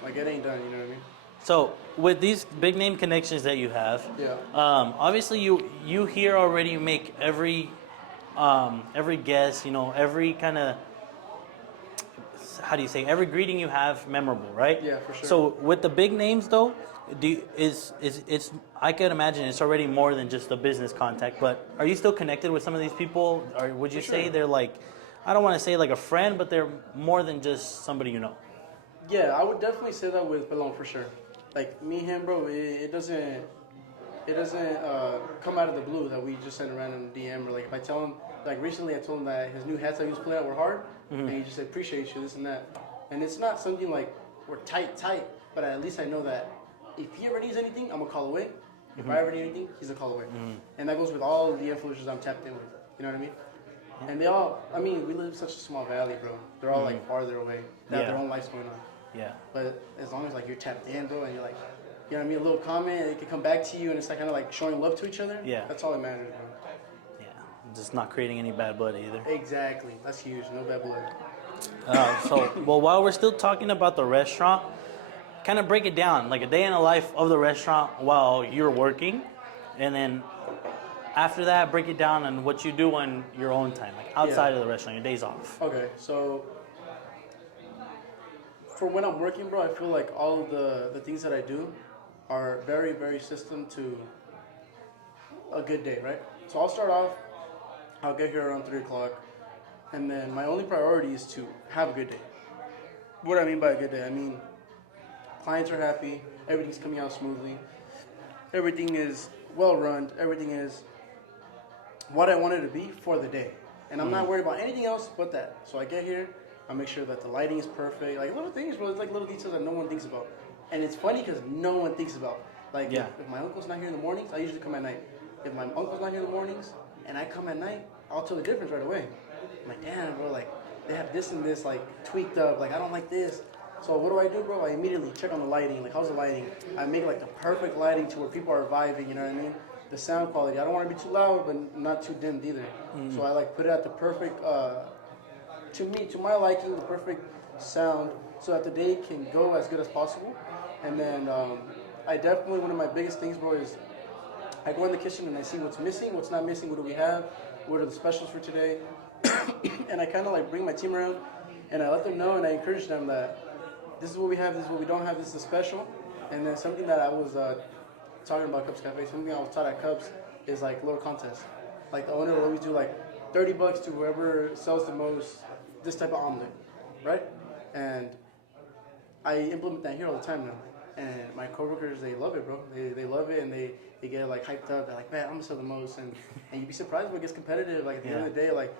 Like it ain't done. You know what I mean? So with these big name connections that you have, obviously you here already make every guest, you know, every kind of, how do you say, every greeting you have memorable, right? Yeah, for sure. So with the big names though, it's I could imagine it's already more than just a business contact, but are you still connected with some of these people? Or would you say they're like, I don't want to say like a friend, but they're more than just somebody you know? Yeah, I would definitely say that with Belong for sure. Like me and him, bro, it doesn't come out of the blue that we just send a random DM, or like if I tell him, like recently I told him that his new hats that he was putting out were hard, and he just said appreciate you, this and that. And it's not something like we're tight, but at least I know that if he ever needs anything, I'm a call away. If I ever need anything, he's a call away. And that goes with all the influencers I'm tapped in with. You know what I mean? And they all, I mean, we live in such a small valley, bro. They're all like farther away. They have their own lives going on. Yeah. But as long as like you're tapped in, bro, and you're like, you know what I mean, a little comment, it can come back to you, and it's like kind of like showing love to each other. Yeah. That's all that matters, bro. Yeah. Just not creating any bad blood either. Exactly. That's huge. No bad blood. Well, while we're still talking about the restaurant, kind of break it down, like a day in the life of the restaurant while you're working, and then after that, break it down on what you do on your own time, like outside of the restaurant, your days off. Okay, so for when I'm working, bro, I feel like all of the things that I do are very, very system to a good day, right? So I'll start off. I'll get here around 3 o'clock, and then my only priority is to have a good day. What do I mean by a good day? I mean clients are happy, everything's coming out smoothly, everything is well run, everything is what I wanted to be for the day. And I'm not worried about anything else but that. So I get here, I make sure that the lighting is perfect. Like little things, bro. It's like little details that no one thinks about. And it's funny because no one thinks about. Like if my uncle's not here in the mornings, I usually come at night. If my uncle's not here in the mornings and I come at night, I'll tell the difference right away. I'm like, damn, bro, like they have this and this like tweaked up. Like I don't like this. So what do, bro? I immediately check on the lighting. Like how's the lighting? I make like the perfect lighting to where people are vibing. You know what I mean? The sound quality. I don't want to be too loud, but not too dimmed either. So I like put it at the perfect, to my liking, the perfect sound, so that the day can go as good as possible. And then I definitely, one of my biggest things, bro, is I go in the kitchen and I see what's missing, what's not missing, what do we have, what are the specials for today, and I kind of like bring my team around and I let them know and I encourage them that this is what we have, this is what we don't have, this is a special. And then something that I was talking about Cubs Cafe, something I was taught at Cubs is like little contests. Like the owner will always do like $30 to whoever sells the most this type of omelet, right? And I implement that here all the time now. And my coworkers, they love it, bro. They love it and they get like hyped up. They're like, man, I'm gonna sell the most. And you'd be surprised when it gets competitive. Like at the end of the day, like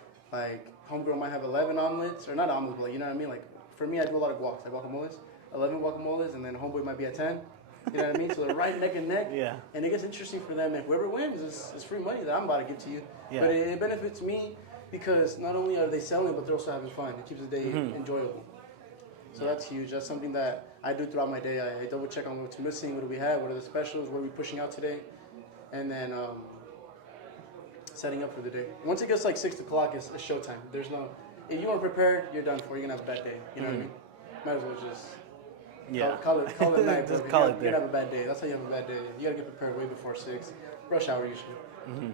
homegirl might have 11 omelets, or not omelets, but like, you know what I mean? Like for me, I do a lot of guacs, like guacamoles, 11 guacamoles, and then homeboy might be at 10. You know what I mean? So they're right neck and neck. Yeah. And it gets interesting for them. And whoever wins is free money that I'm about to give to you. Yeah. But it benefits me because not only are they selling, but they're also having fun. It keeps the day enjoyable. So that's huge. That's something that I do throughout my day. I double check on what's missing, what do we have, what are the specials, what are we pushing out today, and then setting up for the day. Once it gets like 6 o'clock, it's showtime. There's no, if you aren't prepared, you're done for. You're gonna have a bad day. You know what I mean? Might as well just call it night. Just call it there. You're gonna have a bad day. That's how you have a bad day. You gotta get prepared way before 6. Rush hour usually.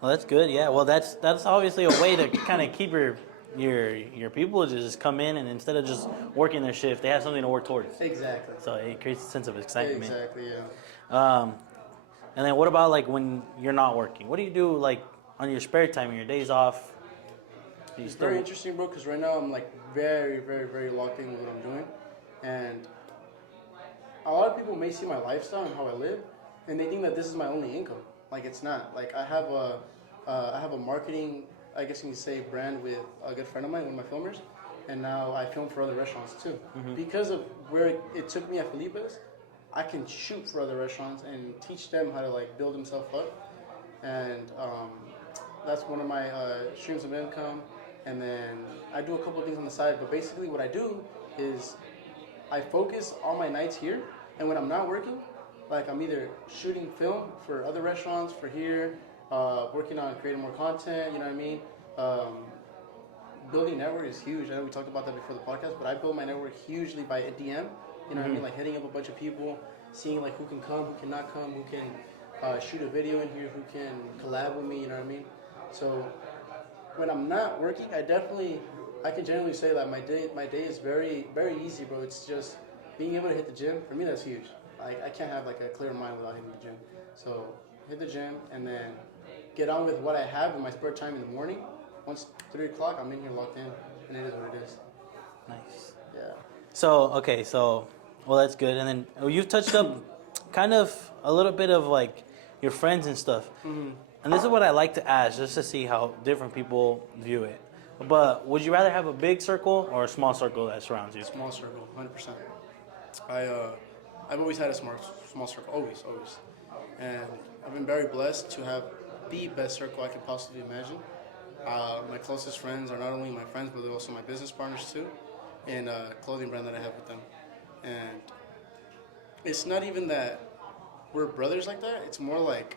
Well, that's good. Yeah. Well, that's obviously a way to kind of keep your people to just come in and instead of just working their shift, they have something to work towards. Exactly. So it creates a sense of excitement. Exactly. Yeah. And then what about like when you're not working? What do you do like on your spare time, your days off? It's very interesting, bro, because right now I'm like very, very, very locked in with what I'm doing. And a lot of people may see my lifestyle and how I live, and they think that this is my only income. Like it's not. Like I have a marketing, I guess you can say, brand with a good friend of mine, one of my filmers, and now I film for other restaurants too. Because of where it took me at Felipe's, I can shoot for other restaurants and teach them how to like build themselves up, and that's one of my streams of income. And then I do a couple of things on the side, but basically what I do is I focus all my nights here, and when I'm not working, like I'm either shooting film for other restaurants, for here, working on creating more content, you know what I mean? Building network is huge. I know we talked about that before the podcast, but I build my network hugely by a DM, you know what I mean? Like hitting up a bunch of people, seeing like who can come, who cannot come, who can shoot a video in here, who can collab with me, you know what I mean? So when I'm not working, I can generally say that my day is very, very easy, bro. It's just being able to hit the gym. For me, that's huge. I can't have like a clear mind without hitting the gym. So hit the gym and then get on with what I have in my spare time in the morning. Once 3 o'clock, I'm in here locked in, and it is what it is. Nice. Yeah. So well, that's good. And then you've touched up kind of a little bit of like your friends and stuff. And this is what I like to ask, just to see how different people view it. But would you rather have a big circle or a small circle that surrounds you? Small circle, 100%. I've always had a small circle, always. And I've been very blessed to have the best circle I could possibly imagine. My closest friends are not only my friends, but they're also my business partners too, and a clothing brand that I have with them. And it's not even that we're brothers like that. It's more like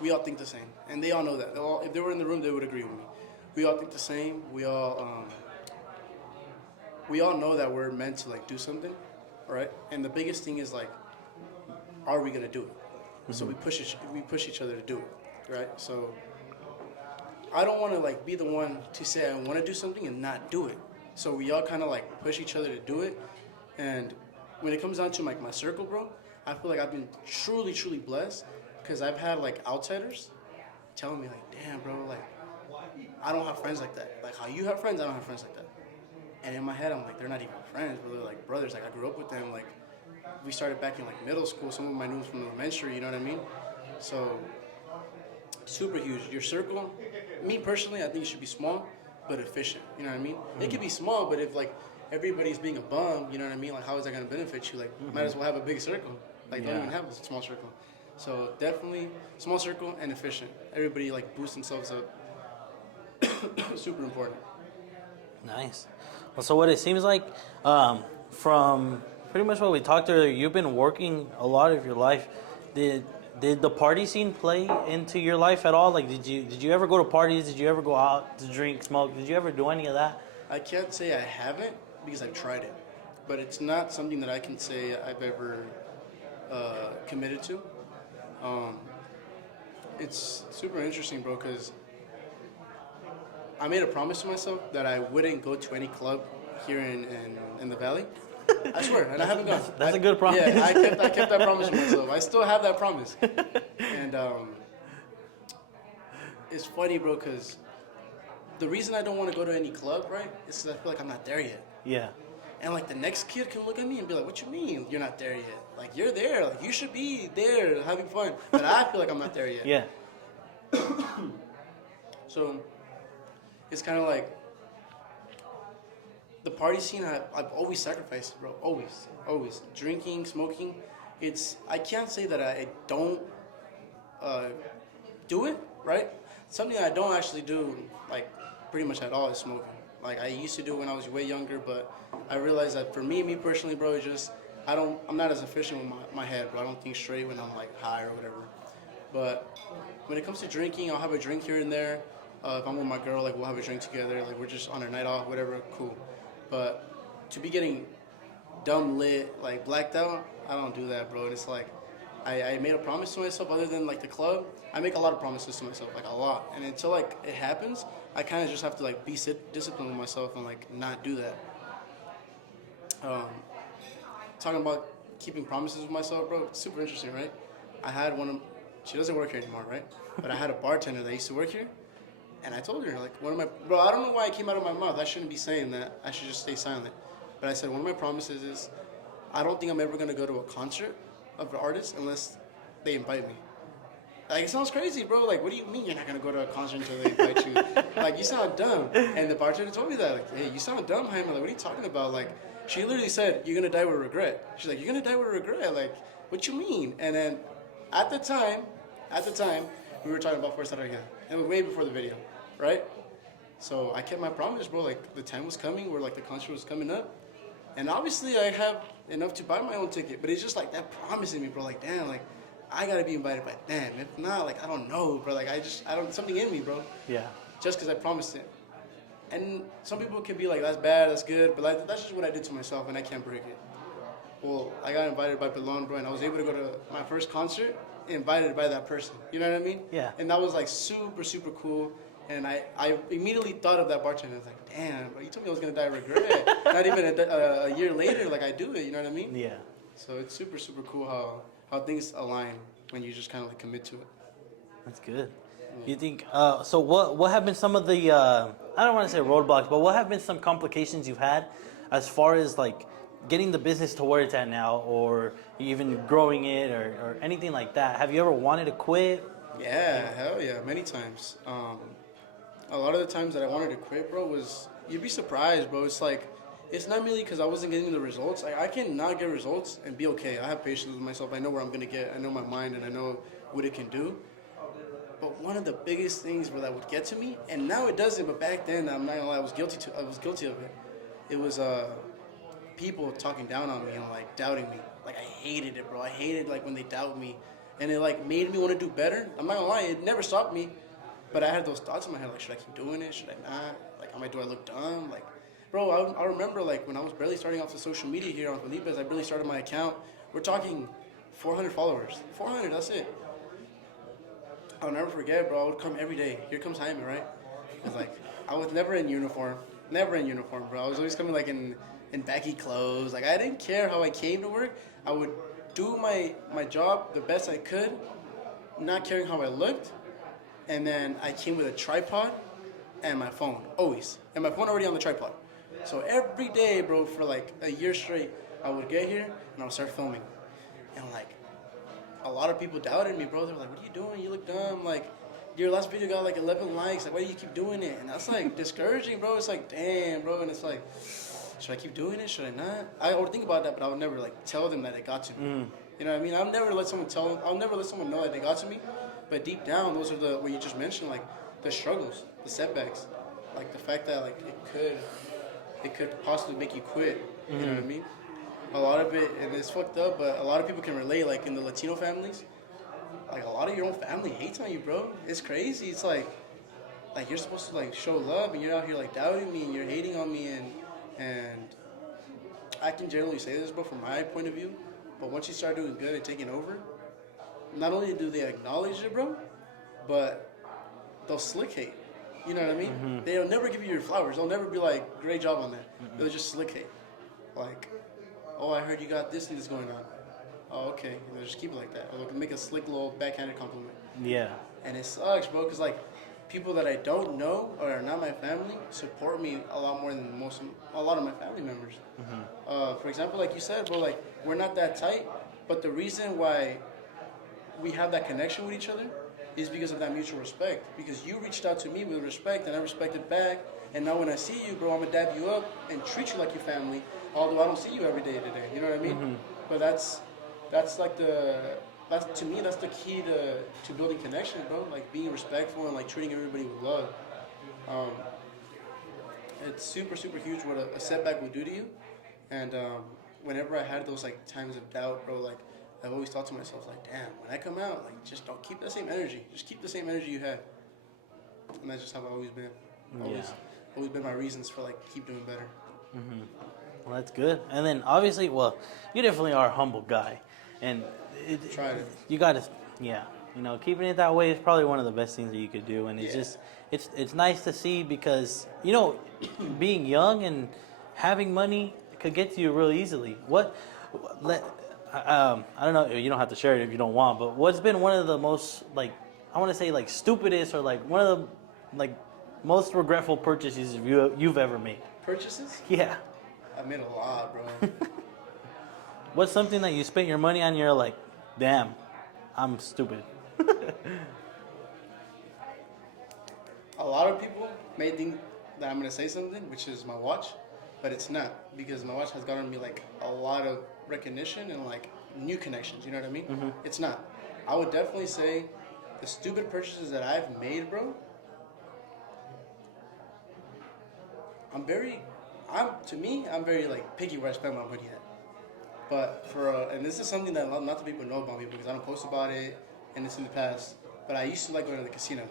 we all think the same, and they all know that. If they were in the room, they would agree with me. We all think the same. We all know that we're meant to like do something, right? And the biggest thing is like, are we gonna do it? So we push each other to do it, right? So I don't want to like be the one to say I want to do something and not do it. So we all kind of like push each other to do it. And when it comes down to like my circle, bro, I feel like I've been truly blessed because I've had like outsiders telling me like, damn, bro, like I don't have friends like that. Like how you have friends, I don't have friends like that. And in my head, I'm like, they're not even friends, but they're like brothers. Like I grew up with them. Like we started back in like middle school. Some of them I knew from elementary. You know what I mean? So super huge. Your circle, me personally, I think it should be small but efficient. You know what I mean? It could be small, but if like everybody's being a bum, you know what I mean? Like how is that gonna benefit you? Like might as well have a big circle. Like don't even have a small circle. So definitely small circle and efficient. Everybody like boost themselves up. Super important. Nice. Well, so what it seems like, from pretty much what we talked earlier, you've been working a lot of your life. Did the party scene play into your life at all? Like, did you ever go to parties? Did you ever go out to drink, smoke? Did you ever do any of that? I can't say I haven't because I've tried it, but it's not something that I can say I've ever committed to. It's super interesting, bro, because I made a promise to myself that I wouldn't go to any club here in the valley. I swear, and I haven't gone. That's a good promise. Yeah, I kept that promise to myself. I still have that promise. And it's funny, bro, because the reason I don't want to go to any club, right, is because I feel like I'm not there yet. Yeah. And like the next kid can look at me and be like, "What you mean you're not there yet? Like you're there. Like you should be there having fun." But I feel like I'm not there yet. Yeah. So it's kind of like the party scene. I've always sacrificed, bro. Always. Drinking, smoking. I can't say that I don't do it, right? Something I don't actually do, like pretty much at all, is smoking. Like I used to do when I was way younger, but I realized that for me personally, bro, it's just I'm not as efficient with my head, bro. I don't think straight when I'm like high or whatever. But when it comes to drinking, I'll have a drink here and there. If I'm with my girl, like we'll have a drink together. Like we're just on a night off, whatever, cool. But to be getting dumb lit, like blacked out, I don't do that, bro. And it's like I made a promise to myself. Other than like the club, I make a lot of promises to myself, like a lot. And until like it happens, I kind of just have to like be disciplined with myself and like not do that. Talking about keeping promises with myself, bro. It's super interesting, right? I had she doesn't work here anymore, right? But I had a bartender that used to work here. And I told her, like, bro, I don't know why it came out of my mouth. I shouldn't be saying that. I should just stay silent. But I said, one of my promises is, I don't think I'm ever going to go to a concert of an artist unless they invite me. Like, it sounds crazy, bro. Like, what do you mean you're not going to go to a concert until they invite you? Like, you sound dumb. And the bartender told me that. Like, hey, you sound dumb, Jaime. Like, what are you talking about? Like, she literally said, you're going to die with regret. She's like, you're going to die with regret? Like, what you mean? And then, at the time, we were talking about first again. It was way before the video. Right? So I kept my promise, bro. Like the time was coming where like the concert was coming up. And obviously I have enough to buy my own ticket. But it's just like that promising me, bro. Like, damn, like I gotta be invited by them. If not, like I don't know, bro. Like I don't something in me, bro. Yeah. Just because I promised it. And some people can be like, that's bad, that's good, but like, that's just what I did to myself and I can't break it. Well, I got invited by Pelon, bro, and I was able to go to my first concert invited by that person. You know what I mean? Yeah. And that was like super, super cool. And I immediately thought of that bartender. I was like, damn, bro, you told me I was going to die of regret. Not even a year later, like I do it, you know what I mean? Yeah. So it's super, super cool how things align when you just kind of like commit to it. That's good. You think, so what have been some of the, I don't want to say roadblocks, but what have been some complications you've had as far as like getting the business to where it's at now, or even growing it, or anything like that? Have you ever wanted to quit? Yeah, hell yeah, many times. A lot of the times that I wanted to quit, bro, was, you'd be surprised, bro. It's like, it's not merely because I wasn't getting the results. I can not get results and be okay. I have patience with myself. I know where I'm going to get. I know my mind, and I know what it can do. But one of the biggest things where that would get to me, and now it doesn't, but back then, I'm not gonna lie, I was guilty of it. It was people talking down on me and like doubting me. Like I hated it, bro. I hated like when they doubt me, and it like made me want to do better. I'm not gonna lie, it never stopped me, but I had those thoughts in my head like, should I keep doing it? Should I not? Like, do I look dumb? Like, bro, I remember like when I was barely starting off the social media here on Felipe, I barely started my account. We're talking 400 followers. 400, that's it. I'll never forget, bro. I would come every day. Here comes Jaime, right? It's like, I was never in uniform. Never in uniform, bro. I was always coming like in baggy clothes. Like, I didn't care how I came to work. I would do my job the best I could not caring how I looked, and then I came with a tripod and my phone, always. And my phone already on the tripod. So every day, bro, for like a year straight, I would get here and I would start filming. And like, a lot of people doubted me, bro. They were like, what are you doing? You look dumb. Like, your last video got like 11 likes. Like, why do you keep doing it? And that's like discouraging, bro. It's like, damn, bro. And it's like, should I keep doing it? Should I not? I would think about that, but I would never like tell them that it got to me. You know what I mean? I'll never let someone know that they got to me. But deep down, those are the what you just mentioned, like the struggles, the setbacks, like the fact that like it could possibly make you quit. You know what I mean? A lot of it, and it's fucked up, but a lot of people can relate. Like in the Latino families, like a lot of your own family hates on you, bro. It's crazy. It's like you're supposed to like show love, and you're out here like doubting me, and you're hating on me, and I can generally say this, bro, from my point of view. But once you start doing good and taking over, not only do they acknowledge it, bro, but they'll slick hate. You know what I mean? They'll never give you your flowers. They'll never be like, great job on that. They'll just slick hate. Like, oh, I heard you got this and this going on. Oh, okay. And they'll just keep it like that. Or they'll make a slick little backhanded compliment. Yeah. And it sucks, bro, because like people that I don't know or are not my family support me a lot more than a lot of my family members. For example, like you said, bro, like we're not that tight, but the reason why we have that connection with each other is because of that mutual respect. Because you reached out to me with respect, and I respected back. And now when I see you, bro, I'm gonna dab you up and treat you like your family, although I don't see you every day today. You know what I mean? But that's like to me that's the key to building connection, bro. Like being respectful and like treating everybody with love. It's super huge what a setback would do to you. And whenever I had those like times of doubt, bro, like I've always thought to myself, like, damn, when I come out, like just don't keep that same energy. Just keep the same energy you had. And that's just how I've always been. Always been my reasons for like keep doing better. Well, that's good. And then obviously, well, you definitely are a humble guy, and Tried it. you got to, yeah, you know, keeping it that way is probably one of the best things that you could do. And it's just, it's nice to see because you know, being young and having money could get to you real easily. I don't know. You don't have to share it if you don't want. But what's been one of the most like I want to say like stupidest or like one of the like most regretful purchases you've ever made? Purchases? Yeah. I made a lot, bro. What's something that you spent your money on and you're like, damn, I'm stupid? A lot of people may think that I'm gonna say something, which is my watch, but it's not, because my watch has gotten me like a lot of recognition and like new connections. You know what I mean? It's not. I would definitely say the stupid purchases that I've made, bro. I'm very like picky where I spend my money at. But and this is something that not the people know about me because I don't post about it and it's in the past. But I used to like going to the casino.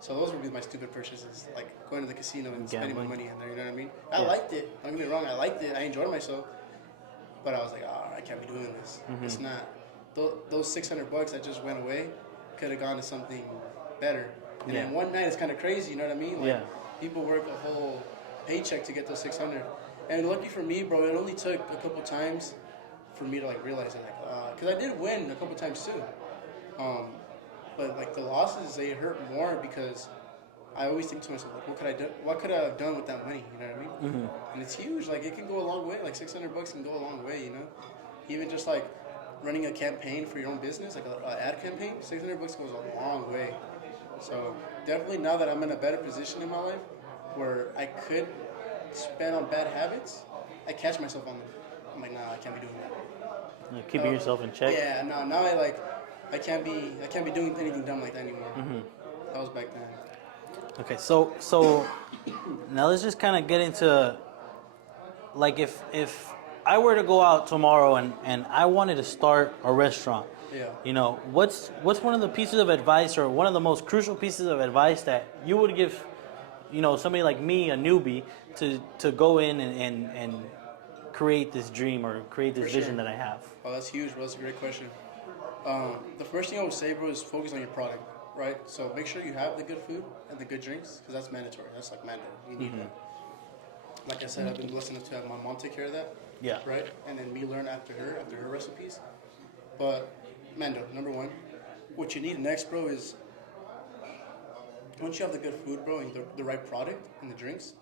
So those would be my stupid purchases, like going to the casino and spending my money in there. You know what I mean? I liked it. Don't get me wrong. I liked it. I enjoyed myself. But I was like, I can't be doing this. It's not. Those $600 that just went away could have gone to something better. And then one night it's kind of crazy. You know what I mean? Like, people work a whole paycheck to get those 600. And lucky for me, bro, it only took a couple times for me to like realize it, like, because I did win a couple times too. But like the losses, they hurt more because I always think to myself, like, what could I have done with that money? You know what I mean? And it's huge. Like it can go a long way. Like $600 can go a long way. You know, even just like running a campaign for your own business, like an ad campaign, $600 goes a long way. So definitely now that I'm in a better position in my life, where I could spend on bad habits, I catch myself on them. I'm like, nah, I can't be doing that. Like keeping yourself in check. Yeah, no, now I can't be doing anything dumb like that anymore. That was back then. Okay, so now let's just kind of get into like if I were to go out tomorrow and I wanted to start a restaurant. Yeah. You know, what's one of the pieces of advice or one of the most crucial pieces of advice that you would give, you know, somebody like me, a newbie, to go in and create this dream or create this vision that I have? Oh, that's huge, bro. That's a great question. The first thing I would say, bro, is focus on your product, right? So make sure you have the good food and the good drinks, because that's mandatory. That's like mandatory. You need that. Like I said, I've been blessed enough to have my mom take care of that. Yeah. Right? And then me learn after her recipes. But Mando, number one, what you need next, bro, is once you have the good food, bro, and the right product and the drinks,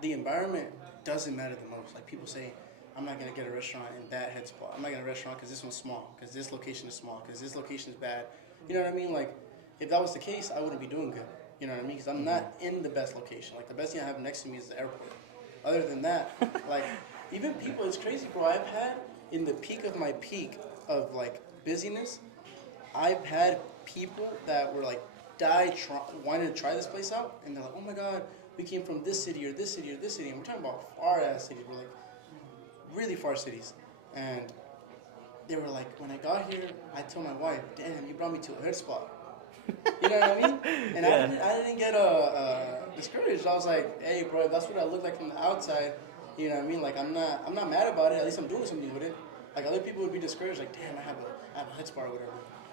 the environment doesn't matter the most. Like people say, I'm not gonna get a restaurant in that head spot. I'm not gonna get a restaurant because this one's small, because this location is small, because this location is bad. You know what I mean? Like, if that was the case, I wouldn't be doing good. You know what I mean? Because I'm not in the best location. Like, the best thing I have next to me is the airport. Other than that, like, even people, it's crazy, bro. I've had, in the peak of my peak of, like, busyness, I've had people that were, like, wanting to try this place out. And they're like, oh, my God, we came from this city or this city or this city. And we're talking about far-ass cities. We're, like, really far cities. And they were like, when I got here, I told my wife, damn, you brought me to a head spot. You know what I mean? And Yeah. I didn't get discouraged. I was like, hey, bro, that's what I look like from the outside. You know what I mean? Like, I'm not mad about it. At least I'm doing something with it. Like, other people would be discouraged, like, damn, I have a head spot or whatever.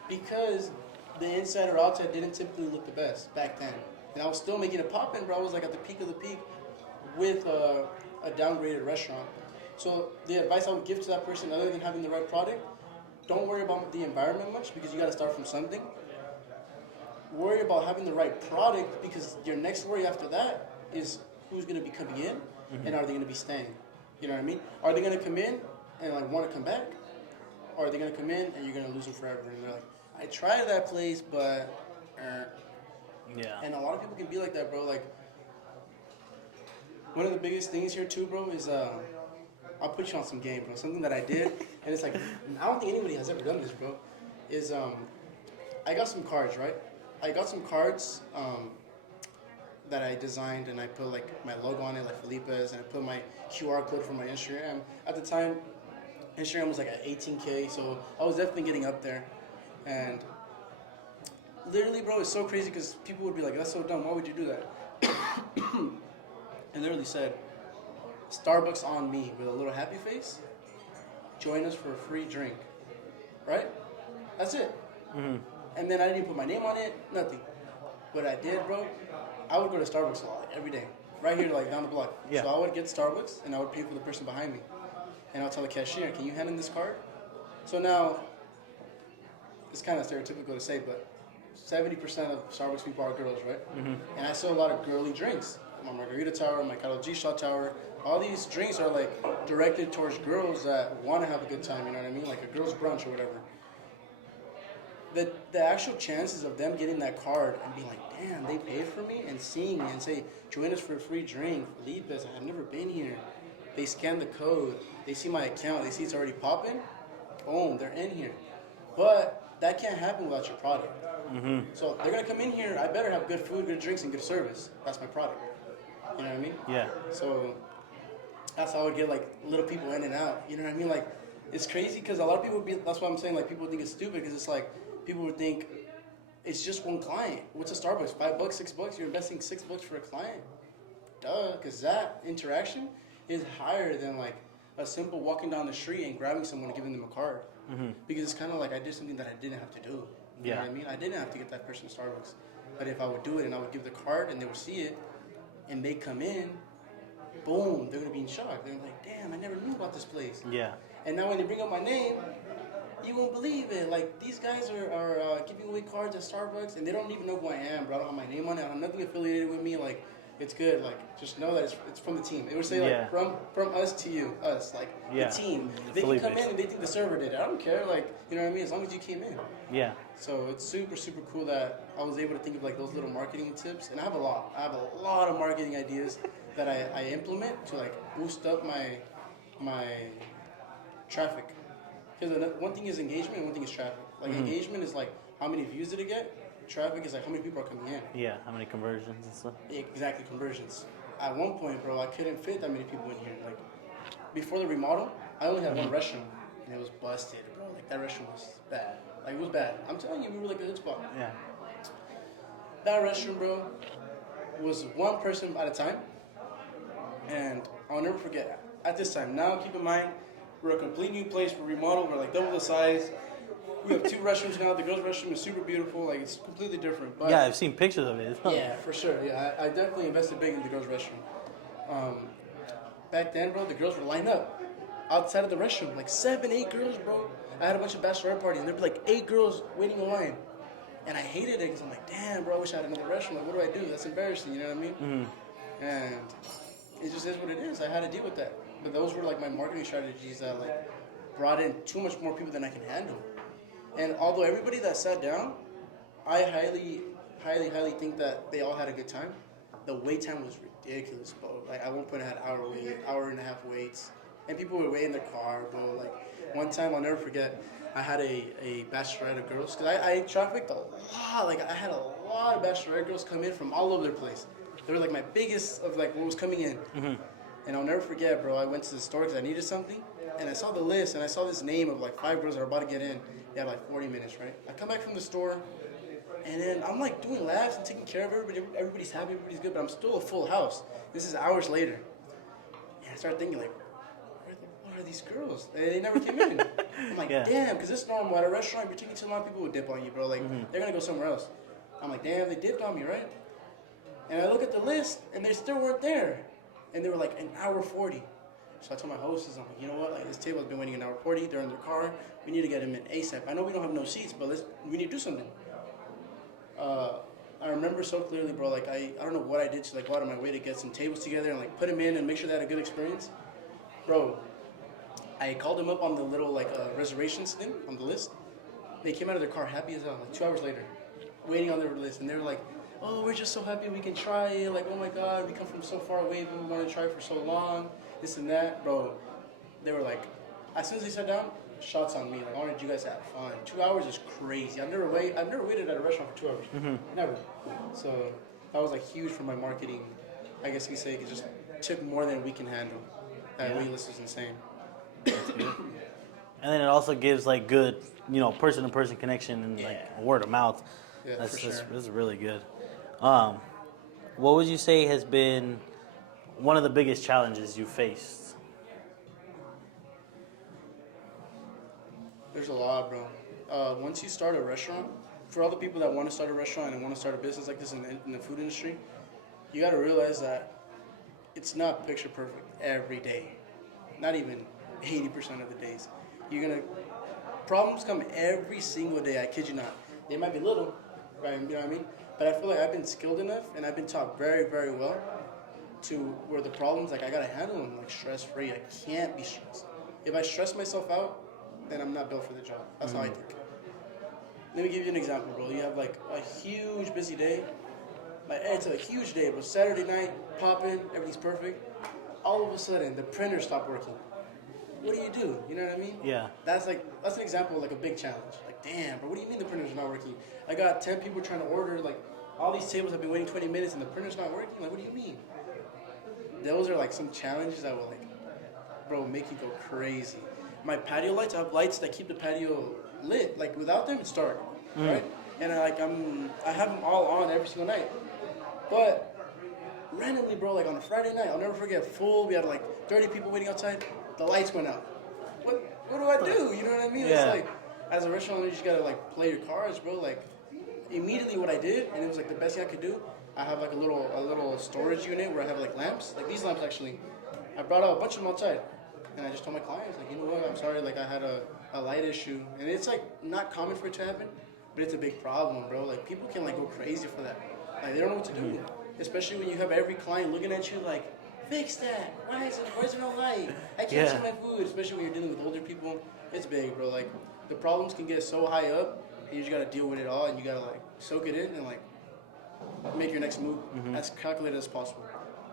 Because the inside or outside didn't typically look the best back then. And I was still making it poppin', bro. I was like at the peak of the peak with a downgraded restaurant. So the advice I would give to that person, other than having the right product, don't worry about the environment much because you got to start from something. Worry about having the right product because your next worry after that is who's going to be coming in and are they going to be staying. You know what I mean? Are they going to come in and like want to come back? Or are they going to come in and you're going to lose them forever? And they're like, I tried that place, but... Yeah. And a lot of people can be like that, bro. Like, one of the biggest things here too, bro, is I'll put you on some game, bro. Something that I did, and it's like I don't think anybody has ever done this, bro. Is I got some cards, right? I got some cards that I designed, and I put like my logo on it, like Felipe's, and I put my QR code for my Instagram. At the time, Instagram was like at 18K, so I was definitely getting up there. And literally, bro, it's so crazy because people would be like, "That's so dumb. Why would you do that?" And literally said, Starbucks on me with a little happy face. Join us for a free drink. Right? That's it. Mm-hmm. And then I didn't even put my name on it, nothing. What I did, bro, I would go to Starbucks a lot, like, every day. Right here, like down the block. Yeah. So I would get Starbucks and I would pay for the person behind me. And I'll tell the cashier, can you hand in this card? So now, it's kind of stereotypical to say, but 70% of Starbucks people are girls, right? Mm-hmm. And I sell a lot of girly drinks. My Margarita Tower, my Carlo G Shot Tower. All these drinks are like directed towards girls that want to have a good time, you know what I mean? Like a girl's brunch or whatever. The actual chances of them getting that card and being like, damn, they paid for me, and seeing me and say, join us for a free drink, Felipe's, I've never been here. They scan the code, they see my account, they see it's already popping, boom, they're in here. But that can't happen without your product. Mm-hmm. So they're gonna come in here, I better have good food, good drinks, and good service. That's my product. You know what I mean? Yeah. So that's how I would get like little people in and out. You know what I mean? Like it's crazy because a lot of people would be. That's why I'm saying like people would think it's stupid because it's like people would think it's just one client. What's a Starbucks? $5, $6? You're investing $6 for a client? Duh, because that interaction is higher than like a simple walking down the street and grabbing someone and giving them a card. Mm-hmm. Because it's kind of like I did something that I didn't have to do. You know what I mean? I didn't have to get that person Starbucks. But if I would do it and I would give the card and they would see it and they come in, boom, they're going to be in shock. They're like, damn, I never knew about this place. Yeah. And now when they bring up my name, you won't believe it. Like, these guys are giving away cards at Starbucks and they don't even know who I am, bro. I don't have my name on it. I have nothing affiliated with me. Like, it's good. Like, just know that it's from the team. It would say, like, from us to you. Us. Like, the team. They can come in and they think the server did it. I don't care. Like, you know what I mean? As long as you came in. Yeah. So it's super, super cool that I was able to think of, like, those little marketing tips. And I have a lot. I have a lot of marketing ideas that I implement to, like, boost up my traffic. Because one thing is engagement and one thing is traffic. Like, engagement is, like, how many views did it get? Traffic is, like, how many people are coming in. Yeah, how many conversions and stuff. Exactly, conversions. At one point, bro, I couldn't fit that many people in here. Like, before the remodel, I only had one restroom, and it was busted, bro. Like, that restroom was bad. Like, it was bad. I'm telling you, we were, like, a good spot. Yeah. That restroom, bro, was one person at a time. And I'll never forget, at this time, now keep in mind, we're a complete new place, we're remodeled, we're like double the size. We have 2 restrooms now, the girls' restroom is super beautiful, like it's completely different. But yeah, I've seen pictures of it. yeah, for sure, yeah, I definitely invested big in the girls' restroom. Back then, bro, the girls were lined up outside of the restroom, like 7, 8 girls, bro. I had a bunch of bachelorette parties, and there'd be like 8 girls waiting in line. And I hated it because I'm like, damn, bro, I wish I had another restaurant. Like, what do I do? That's embarrassing, you know what I mean? Mm-hmm. And it just is what it is. I had to deal with that. But those were like my marketing strategies that like brought in too much more people than I can handle. And although everybody that sat down, I highly think that they all had a good time. The wait time was ridiculous, bro. Like at one point I had hour and a half waits, and people would wait in their car, bro. Like one time I'll never forget, I had a bachelorette of girls because I trafficked a lot. Like I had a lot of bachelorette girls come in from all over the place. They were like my biggest of like what was coming in. Mm-hmm. And I'll never forget, bro. I went to the store because I needed something, and I saw the list, and I saw this name of like 5 girls that are about to get in. They had like 40 minutes, right? I come back from the store, and then I'm like doing laps and taking care of everybody. Everybody's happy, everybody's good, but I'm still a full house. This is hours later. And I started thinking like, what are these girls? They never came in. I'm like, damn, because it's normal at a restaurant. If you're taking too long, people will dip on you, bro. Like they're gonna go somewhere else. I'm like, damn, they dipped on me, right? And I look at the list, and they still weren't there. And they were like an hour 40. So I told my hostess, I'm like, you know what? Like this table has been waiting an hour 40. They're in their car. We need to get them in ASAP. I know we don't have no seats, but we need to do something. I remember so clearly, bro. Like I don't know what I did to like go out of my way to get some tables together and like put them in and make sure they had a good experience, bro. I called them up on the little like reservations thing on the list. They came out of their car happy as hell. Like 2 hours later, waiting on their list, and they were like, oh, we're just so happy we can try it. Like, oh my God, we come from so far away, but we want to try for so long. This and that, bro. They were like, as soon as they sat down, shots on me. Like, I wanted you guys to have fun. 2 hours is crazy. I've never waited at a restaurant for 2 hours. Mm-hmm. Never. So that was like huge for my marketing. I guess you could say it just took more than we can handle. That wait list was insane. And then it also gives like good, person-to-person connection and like word of mouth. Yeah, That's really good. What would you say has been one of the biggest challenges you faced? There's a lot, bro. Once you start a restaurant, for all the people that want to start a restaurant and want to start a business like this in the food industry, you got to realize that it's not picture perfect every day. Not even 80% of the days. Problems come every single day, I kid you not. They might be little, right? You know what I mean? But I feel like I've been skilled enough and I've been taught very, very well to where the problems, like I gotta handle them like stress-free. I can't be stressed. If I stress myself out, then I'm not built for the job. That's how I think. Let me give you an example, bro. You have like a huge busy day. Like it's a huge day, but Saturday night, popping, everything's perfect. All of a sudden, the printer stopped working. What do you do? You know what I mean? Yeah. That's an example of like a big challenge. Like, damn, bro, what do you mean the printer's not working? I got 10 people trying to order, like, all these tables have been waiting 20 minutes and the printer's not working? Like, what do you mean? Those are like some challenges that will like, bro, make you go crazy. My patio lights, I have lights that keep the patio lit. Like, without them, it's dark, right? And I have them all on every single night. But randomly, bro, like on a Friday night, I'll never forget, we had like 30 people waiting outside. The lights went out. What do I do? You know what I mean? Yeah. It's like, as a restaurant owner, you just gotta like play your cards, bro. Like, immediately what I did, and it was like the best thing I could do, I have like a little storage unit where I have like lamps, like these lamps actually. I brought out a bunch of them outside, and I just told my clients, like, you know what, I'm sorry, like I had a light issue, and it's like not common for it to happen, but it's a big problem, bro. Like people can like go crazy for that. Like they don't know what to do, especially when you have every client looking at you like, fix that. Where's there no light? I can't see my food, especially when you're dealing with older people. It's big, bro. Like the problems can get so high up, and you just gotta deal with it all, and you gotta like soak it in and like make your next move as calculated as possible.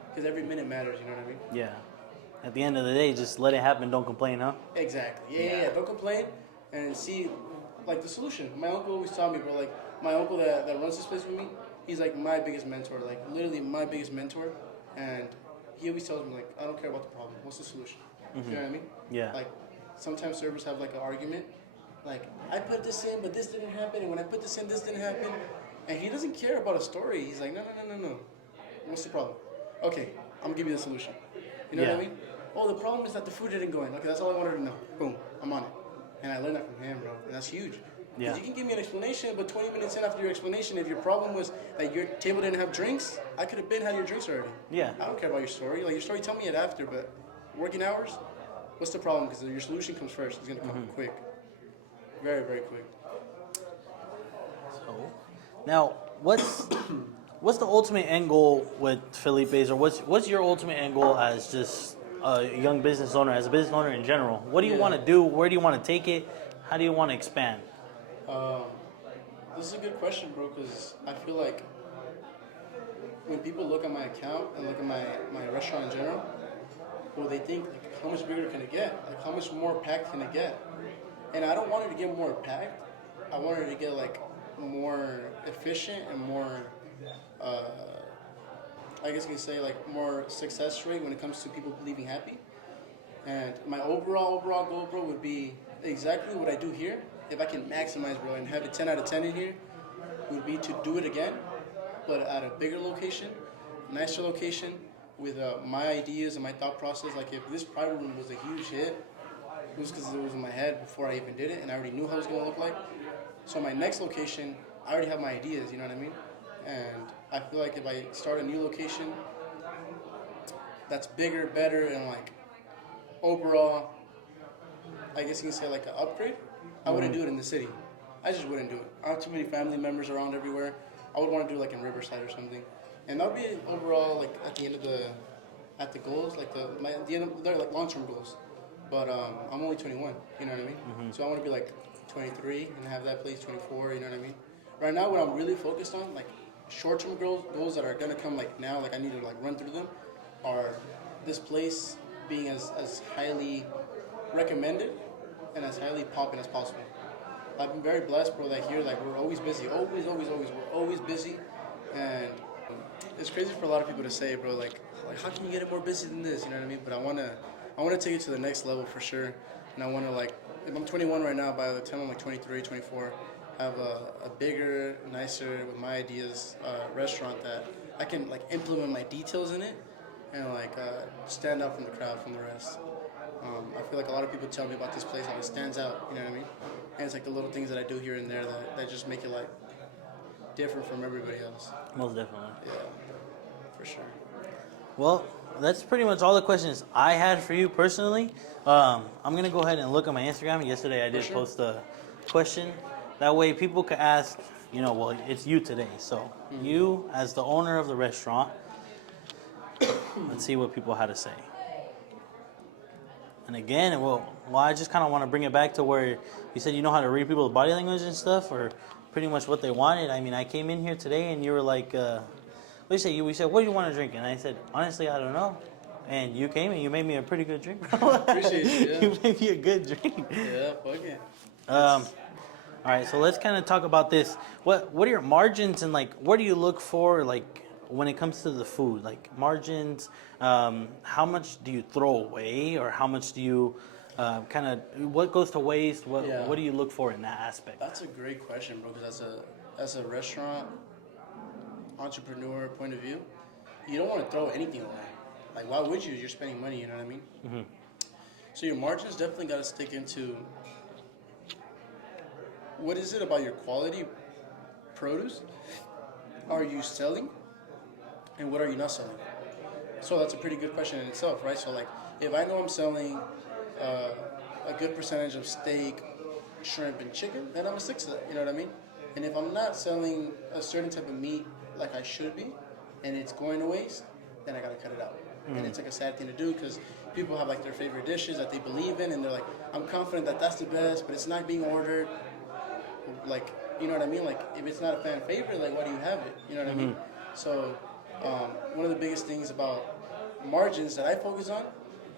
Because every minute matters. You know what I mean? Yeah. At the end of the day, just let it happen. Don't complain, huh? Exactly. Yeah. Don't complain and see like the solution. My uncle always taught me, bro. Like my uncle that runs this place with me, he's like my biggest mentor. Like literally my biggest mentor, and he always tells me, like, I don't care about the problem. What's the solution? You know what I mean? Yeah. Like, sometimes servers have, like, an argument. Like, I put this in, but this didn't happen. And when I put this in, this didn't happen. And he doesn't care about a story. He's like, no. What's the problem? Okay, I'm going to give you the solution. You know what I mean? Oh, the problem is that the food didn't go in. Okay, that's all I wanted to know. Boom, I'm on it. And I learned that from him, bro. And that's huge. Yeah. You can give me an explanation, but 20 minutes in after your explanation, if your problem was that your table didn't have drinks, I could have had your drinks already. Yeah. I don't care about your story. Like your story, tell me it after, but working hours, what's the problem? Because your solution comes first. It's going to come quick. Very, very quick. So, now, what's the ultimate end goal with Felipe's, or what's your ultimate end goal as just a young business owner, as a business owner in general? What do you want to do? Where do you want to take it? How do you want to expand? This is a good question, bro, because I feel like when people look at my account and look at my restaurant in general, well, they think, like, how much bigger can it get? Like, how much more packed can it get? And I don't want it to get more packed. I want it to get, like, more efficient and more, I guess you can say, like, more success rate when it comes to people leaving happy. And my overall goal, bro, would be exactly what I do here. If I can maximize, bro, and have a 10 out of 10 in here, would be to do it again, but at a bigger location, nicer location, with my ideas and my thought process. Like, if this private room was a huge hit, it was because it was in my head before I even did it, and I already knew how it was going to look like. So my next location, I already have my ideas, you know what I mean? And I feel like if I start a new location that's bigger, better, and, like, overall, I guess you can say, like, an upgrade, I wouldn't do it in the city. I just wouldn't do it. I have too many family members around everywhere. I would want to do, like, in Riverside or something. And that would be overall, like, at the end of the goals, like, at the end of, they're like long-term goals. But I'm only 21, you know what I mean? So I want to be like 23 and have that place 24, you know what I mean? Right now, what I'm really focused on, like, short-term goals that are going to come, like, now, like, I need to, like, run through them, are this place being as highly recommended and as highly popping as possible. I've been very blessed, bro, that here, like, we're always busy. Always. We're always busy. And it's crazy for a lot of people to say, bro, like how can you get it more busy than this? You know what I mean? But I wanna take it to the next level for sure. And I wanna, like, if I'm 21 right now, by the time I'm like 23, 24, have a bigger, nicer, with my ideas, restaurant that I can, like, implement my details in it and, like, stand out from the crowd, from the rest. I feel like a lot of people tell me about this place, how it stands out, you know what I mean? And it's like the little things that I do here and there that just make it, like, different from everybody else. Most definitely. Yeah, for sure. Well, that's pretty much all the questions I had for you personally. I'm going to go ahead and look at my Instagram. Yesterday I did post a question. That way people could ask, well, it's you today. So you, as the owner of the restaurant, let's see what people had to say. And again, well, I just kind of want to bring it back to where you said you know how to read people's body language and stuff, or pretty much what they wanted. I mean, I came in here today and you were like, what do you say? We said, what do you want to drink? And I said, honestly, I don't know. And you came and you made me a pretty good drink, bro. Appreciate you, yeah. You made me a good drink. Yeah, fuck it. All right, so let's kind of talk about this. What are your margins, and, like, what do you look for, like, when it comes to the food? Like, margins, how much do you throw away, or how much do you what goes to waste? What do you look for in that aspect? That's a great question, bro, because as a restaurant entrepreneur point of view, you don't want to throw anything away. Like, why would you? You're spending money, you know what I mean? Mm-hmm. So your margins definitely got to stick into what is it about your quality produce are you selling, and what are you not selling? So that's a pretty good question in itself, right? So, like, if I know I'm selling a good percentage of steak, shrimp, and chicken, then I'm gonna stick to that, you know what I mean? And if I'm not selling a certain type of meat like I should be, and it's going to waste, then I gotta cut it out. And it's like a sad thing to do, because people have, like, their favorite dishes that they believe in, and they're like, I'm confident that that's the best, but it's not being ordered. Like, you know what I mean? Like, if it's not a fan favorite, like, why do you have it? You know what I mean? So one of the biggest things about margins that I focus on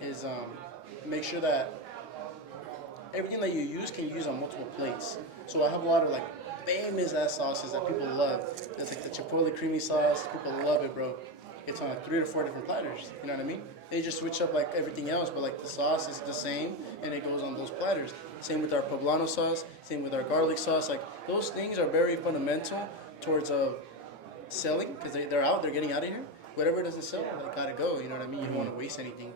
is make sure that everything that you use can use on multiple plates. So I have a lot of, like, famous ass sauces that people love. It's like the Chipotle creamy sauce. People love it, bro. It's on, like, 3 to 4 different platters. You know what I mean? They just switch up, like, everything else, but, like, the sauce is the same, and it goes on those platters. Same with our poblano sauce. Same with our garlic sauce. Like, those things are very fundamental towards selling, because they're out. They're getting out of here. Whatever doesn't sell, like, gotta go. You know what I mean? You don't want to waste anything.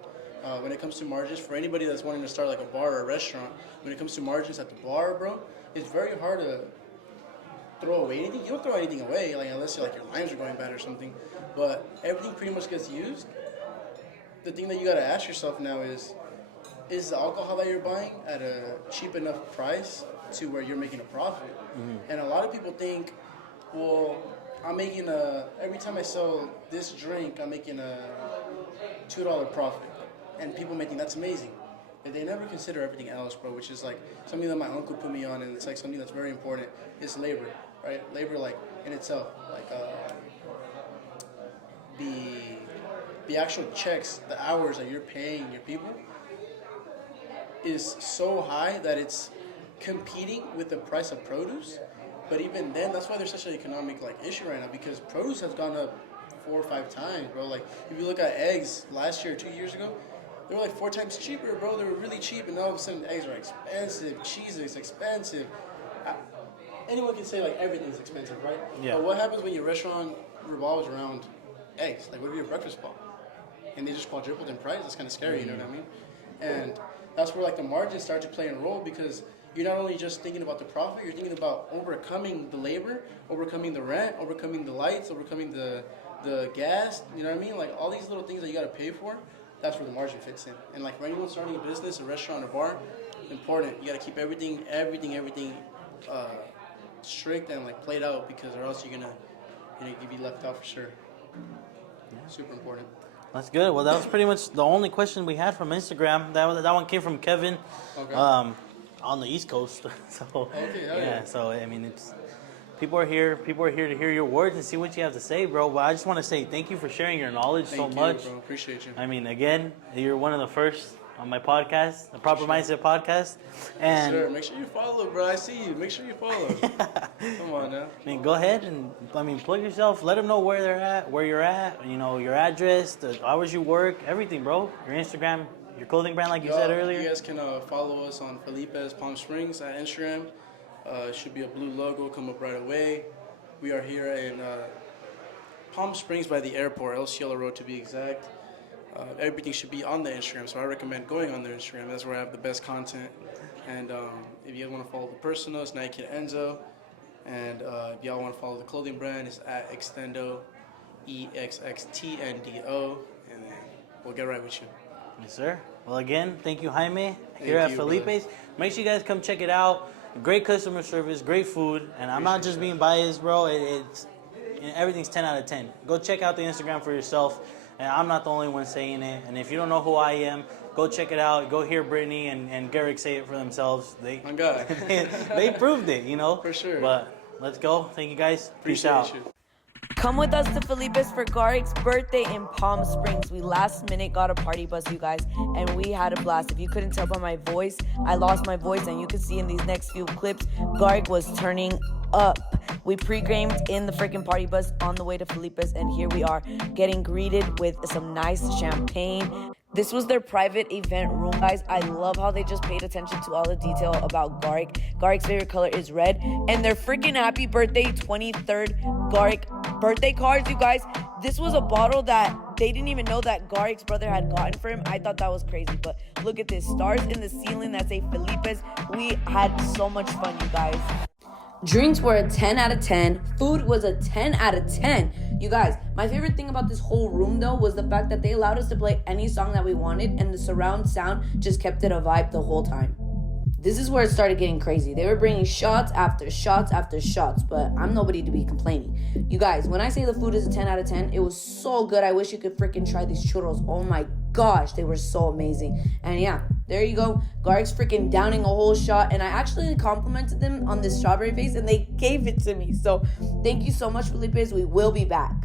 When it comes to margins, for anybody that's wanting to start, like, a bar or a restaurant, when it comes to margins at the bar, bro, it's very hard to throw away anything. You don't throw anything away, like, unless your limes are going bad or something. But everything pretty much gets used. The thing that you gotta ask yourself now is the alcohol that you're buying at a cheap enough price to where you're making a profit. And a lot of people think, well, I'm making every time I sell this drink, I'm making a $2 profit. And people may think that's amazing. And they never consider everything else, bro, which is like something that my uncle put me on, and it's like something that's very important, is labor, right? Labor, like, in itself, like, the actual checks, the hours that you're paying your people is so high that it's competing with the price of produce. But even then, that's why there's such an economic like issue right now, because produce has gone up 4 or 5 times, bro. Like, if you look at eggs last year, 2 years ago, they were like 4 times cheaper, bro. They were really cheap, and all of a sudden eggs are expensive, cheese is expensive. Anyone can say like everything's expensive, right? Yeah. But what happens when your restaurant revolves around eggs? Like, what if your breakfast ball? And they just quadrupled in price? That's kind of scary, you know what I mean? And that's where like the margins start to play a role, because you're not only just thinking about the profit, you're thinking about overcoming the labor, overcoming the rent, overcoming the lights, overcoming the gas, you know what I mean? Like, all these little things that you got to pay for, that's where the margin fits in. And like, for anyone starting a business, a restaurant, a bar, important. You got to keep everything strict and like played out, because or else you're gonna be left out for sure. Super important. That's good. Well, that was pretty much the only question we had from Instagram. That one came from Kevin, Okay. on the East Coast. So Okay, hell yeah. So I mean, it's people are here to hear your words and see what you have to say, bro. But I just want to say thank you for sharing your knowledge so Thank you, much. bro. Appreciate you. I mean, again, you're one of the first on my podcast, the Proper Mindset podcast, and Sure. Make sure you follow, bro. I see you. Make sure you follow. Come on now. I mean, go ahead and plug yourself. Let them know where they're at, where you're at. You know, your address, the hours you work, everything, bro. Your Instagram, your clothing brand, like you said earlier. You guys can follow us on Felipe's Palm Springs at Instagram. Should be a blue logo, come up right away. We are here in Palm Springs by the airport, El Cielo Road to be exact. Everything should be on the Instagram, so I recommend going on their Instagram. That's where I have the best content. And if you guys want to follow the personal, it's Nike Enzo. And if y'all want to follow the clothing brand, it's at Extendo, EXXTNDO. And then we'll get right with you. Yes, sir. Well, again, thank you, Jaime, here Thank at you, Felipe's. brother. Make sure you guys come check it out. Great customer service, great food, and I'm not just being biased, bro. Everything's 10 out of 10. Go check out the Instagram for yourself, and I'm not the only one saying it. And if you don't know who I am, go check it out. Go hear Brittany and Garrick say it for themselves. My God. They proved it, you know. For sure. But let's go. Thank you, guys. Peace Appreciate out. you. Come with us to Felipe's for Garrick's birthday in Palm Springs. We last minute got a party bus, you guys, and we had a blast. If you couldn't tell by my voice, I lost my voice, and you can see in these next few clips, Garrick was turning up. We pre-gamed in the freaking party bus on the way to Felipe's, and here we are getting greeted with some nice champagne. This was their private event room, guys. I love how they just paid attention to all the detail about Garrick. Garrick's favorite color is red. And their freaking happy birthday 23rd Garrick birthday cards, you guys. This was a bottle that they didn't even know that Garrick's brother had gotten for him. I thought that was crazy. But look at this. Stars in the ceiling that say Felipe's. We had so much fun, you guys. Drinks were a 10 out of 10. Food was a 10 out of 10. You guys, my favorite thing about this whole room, though, was the fact that they allowed us to play any song that we wanted, and the surround sound just kept it a vibe the whole time. This is where it started getting crazy. They were bringing shots after shots after shots, but I'm nobody to be complaining. You guys, when I say the food is a 10 out of 10, it was so good. I wish you could freaking try these churros. Oh my gosh, they were so amazing. And yeah, there you go. Garrick's freaking downing a whole shot, and I actually complimented them on this strawberry face, and they gave it to me. So thank you so much, Felipe's. We will be back.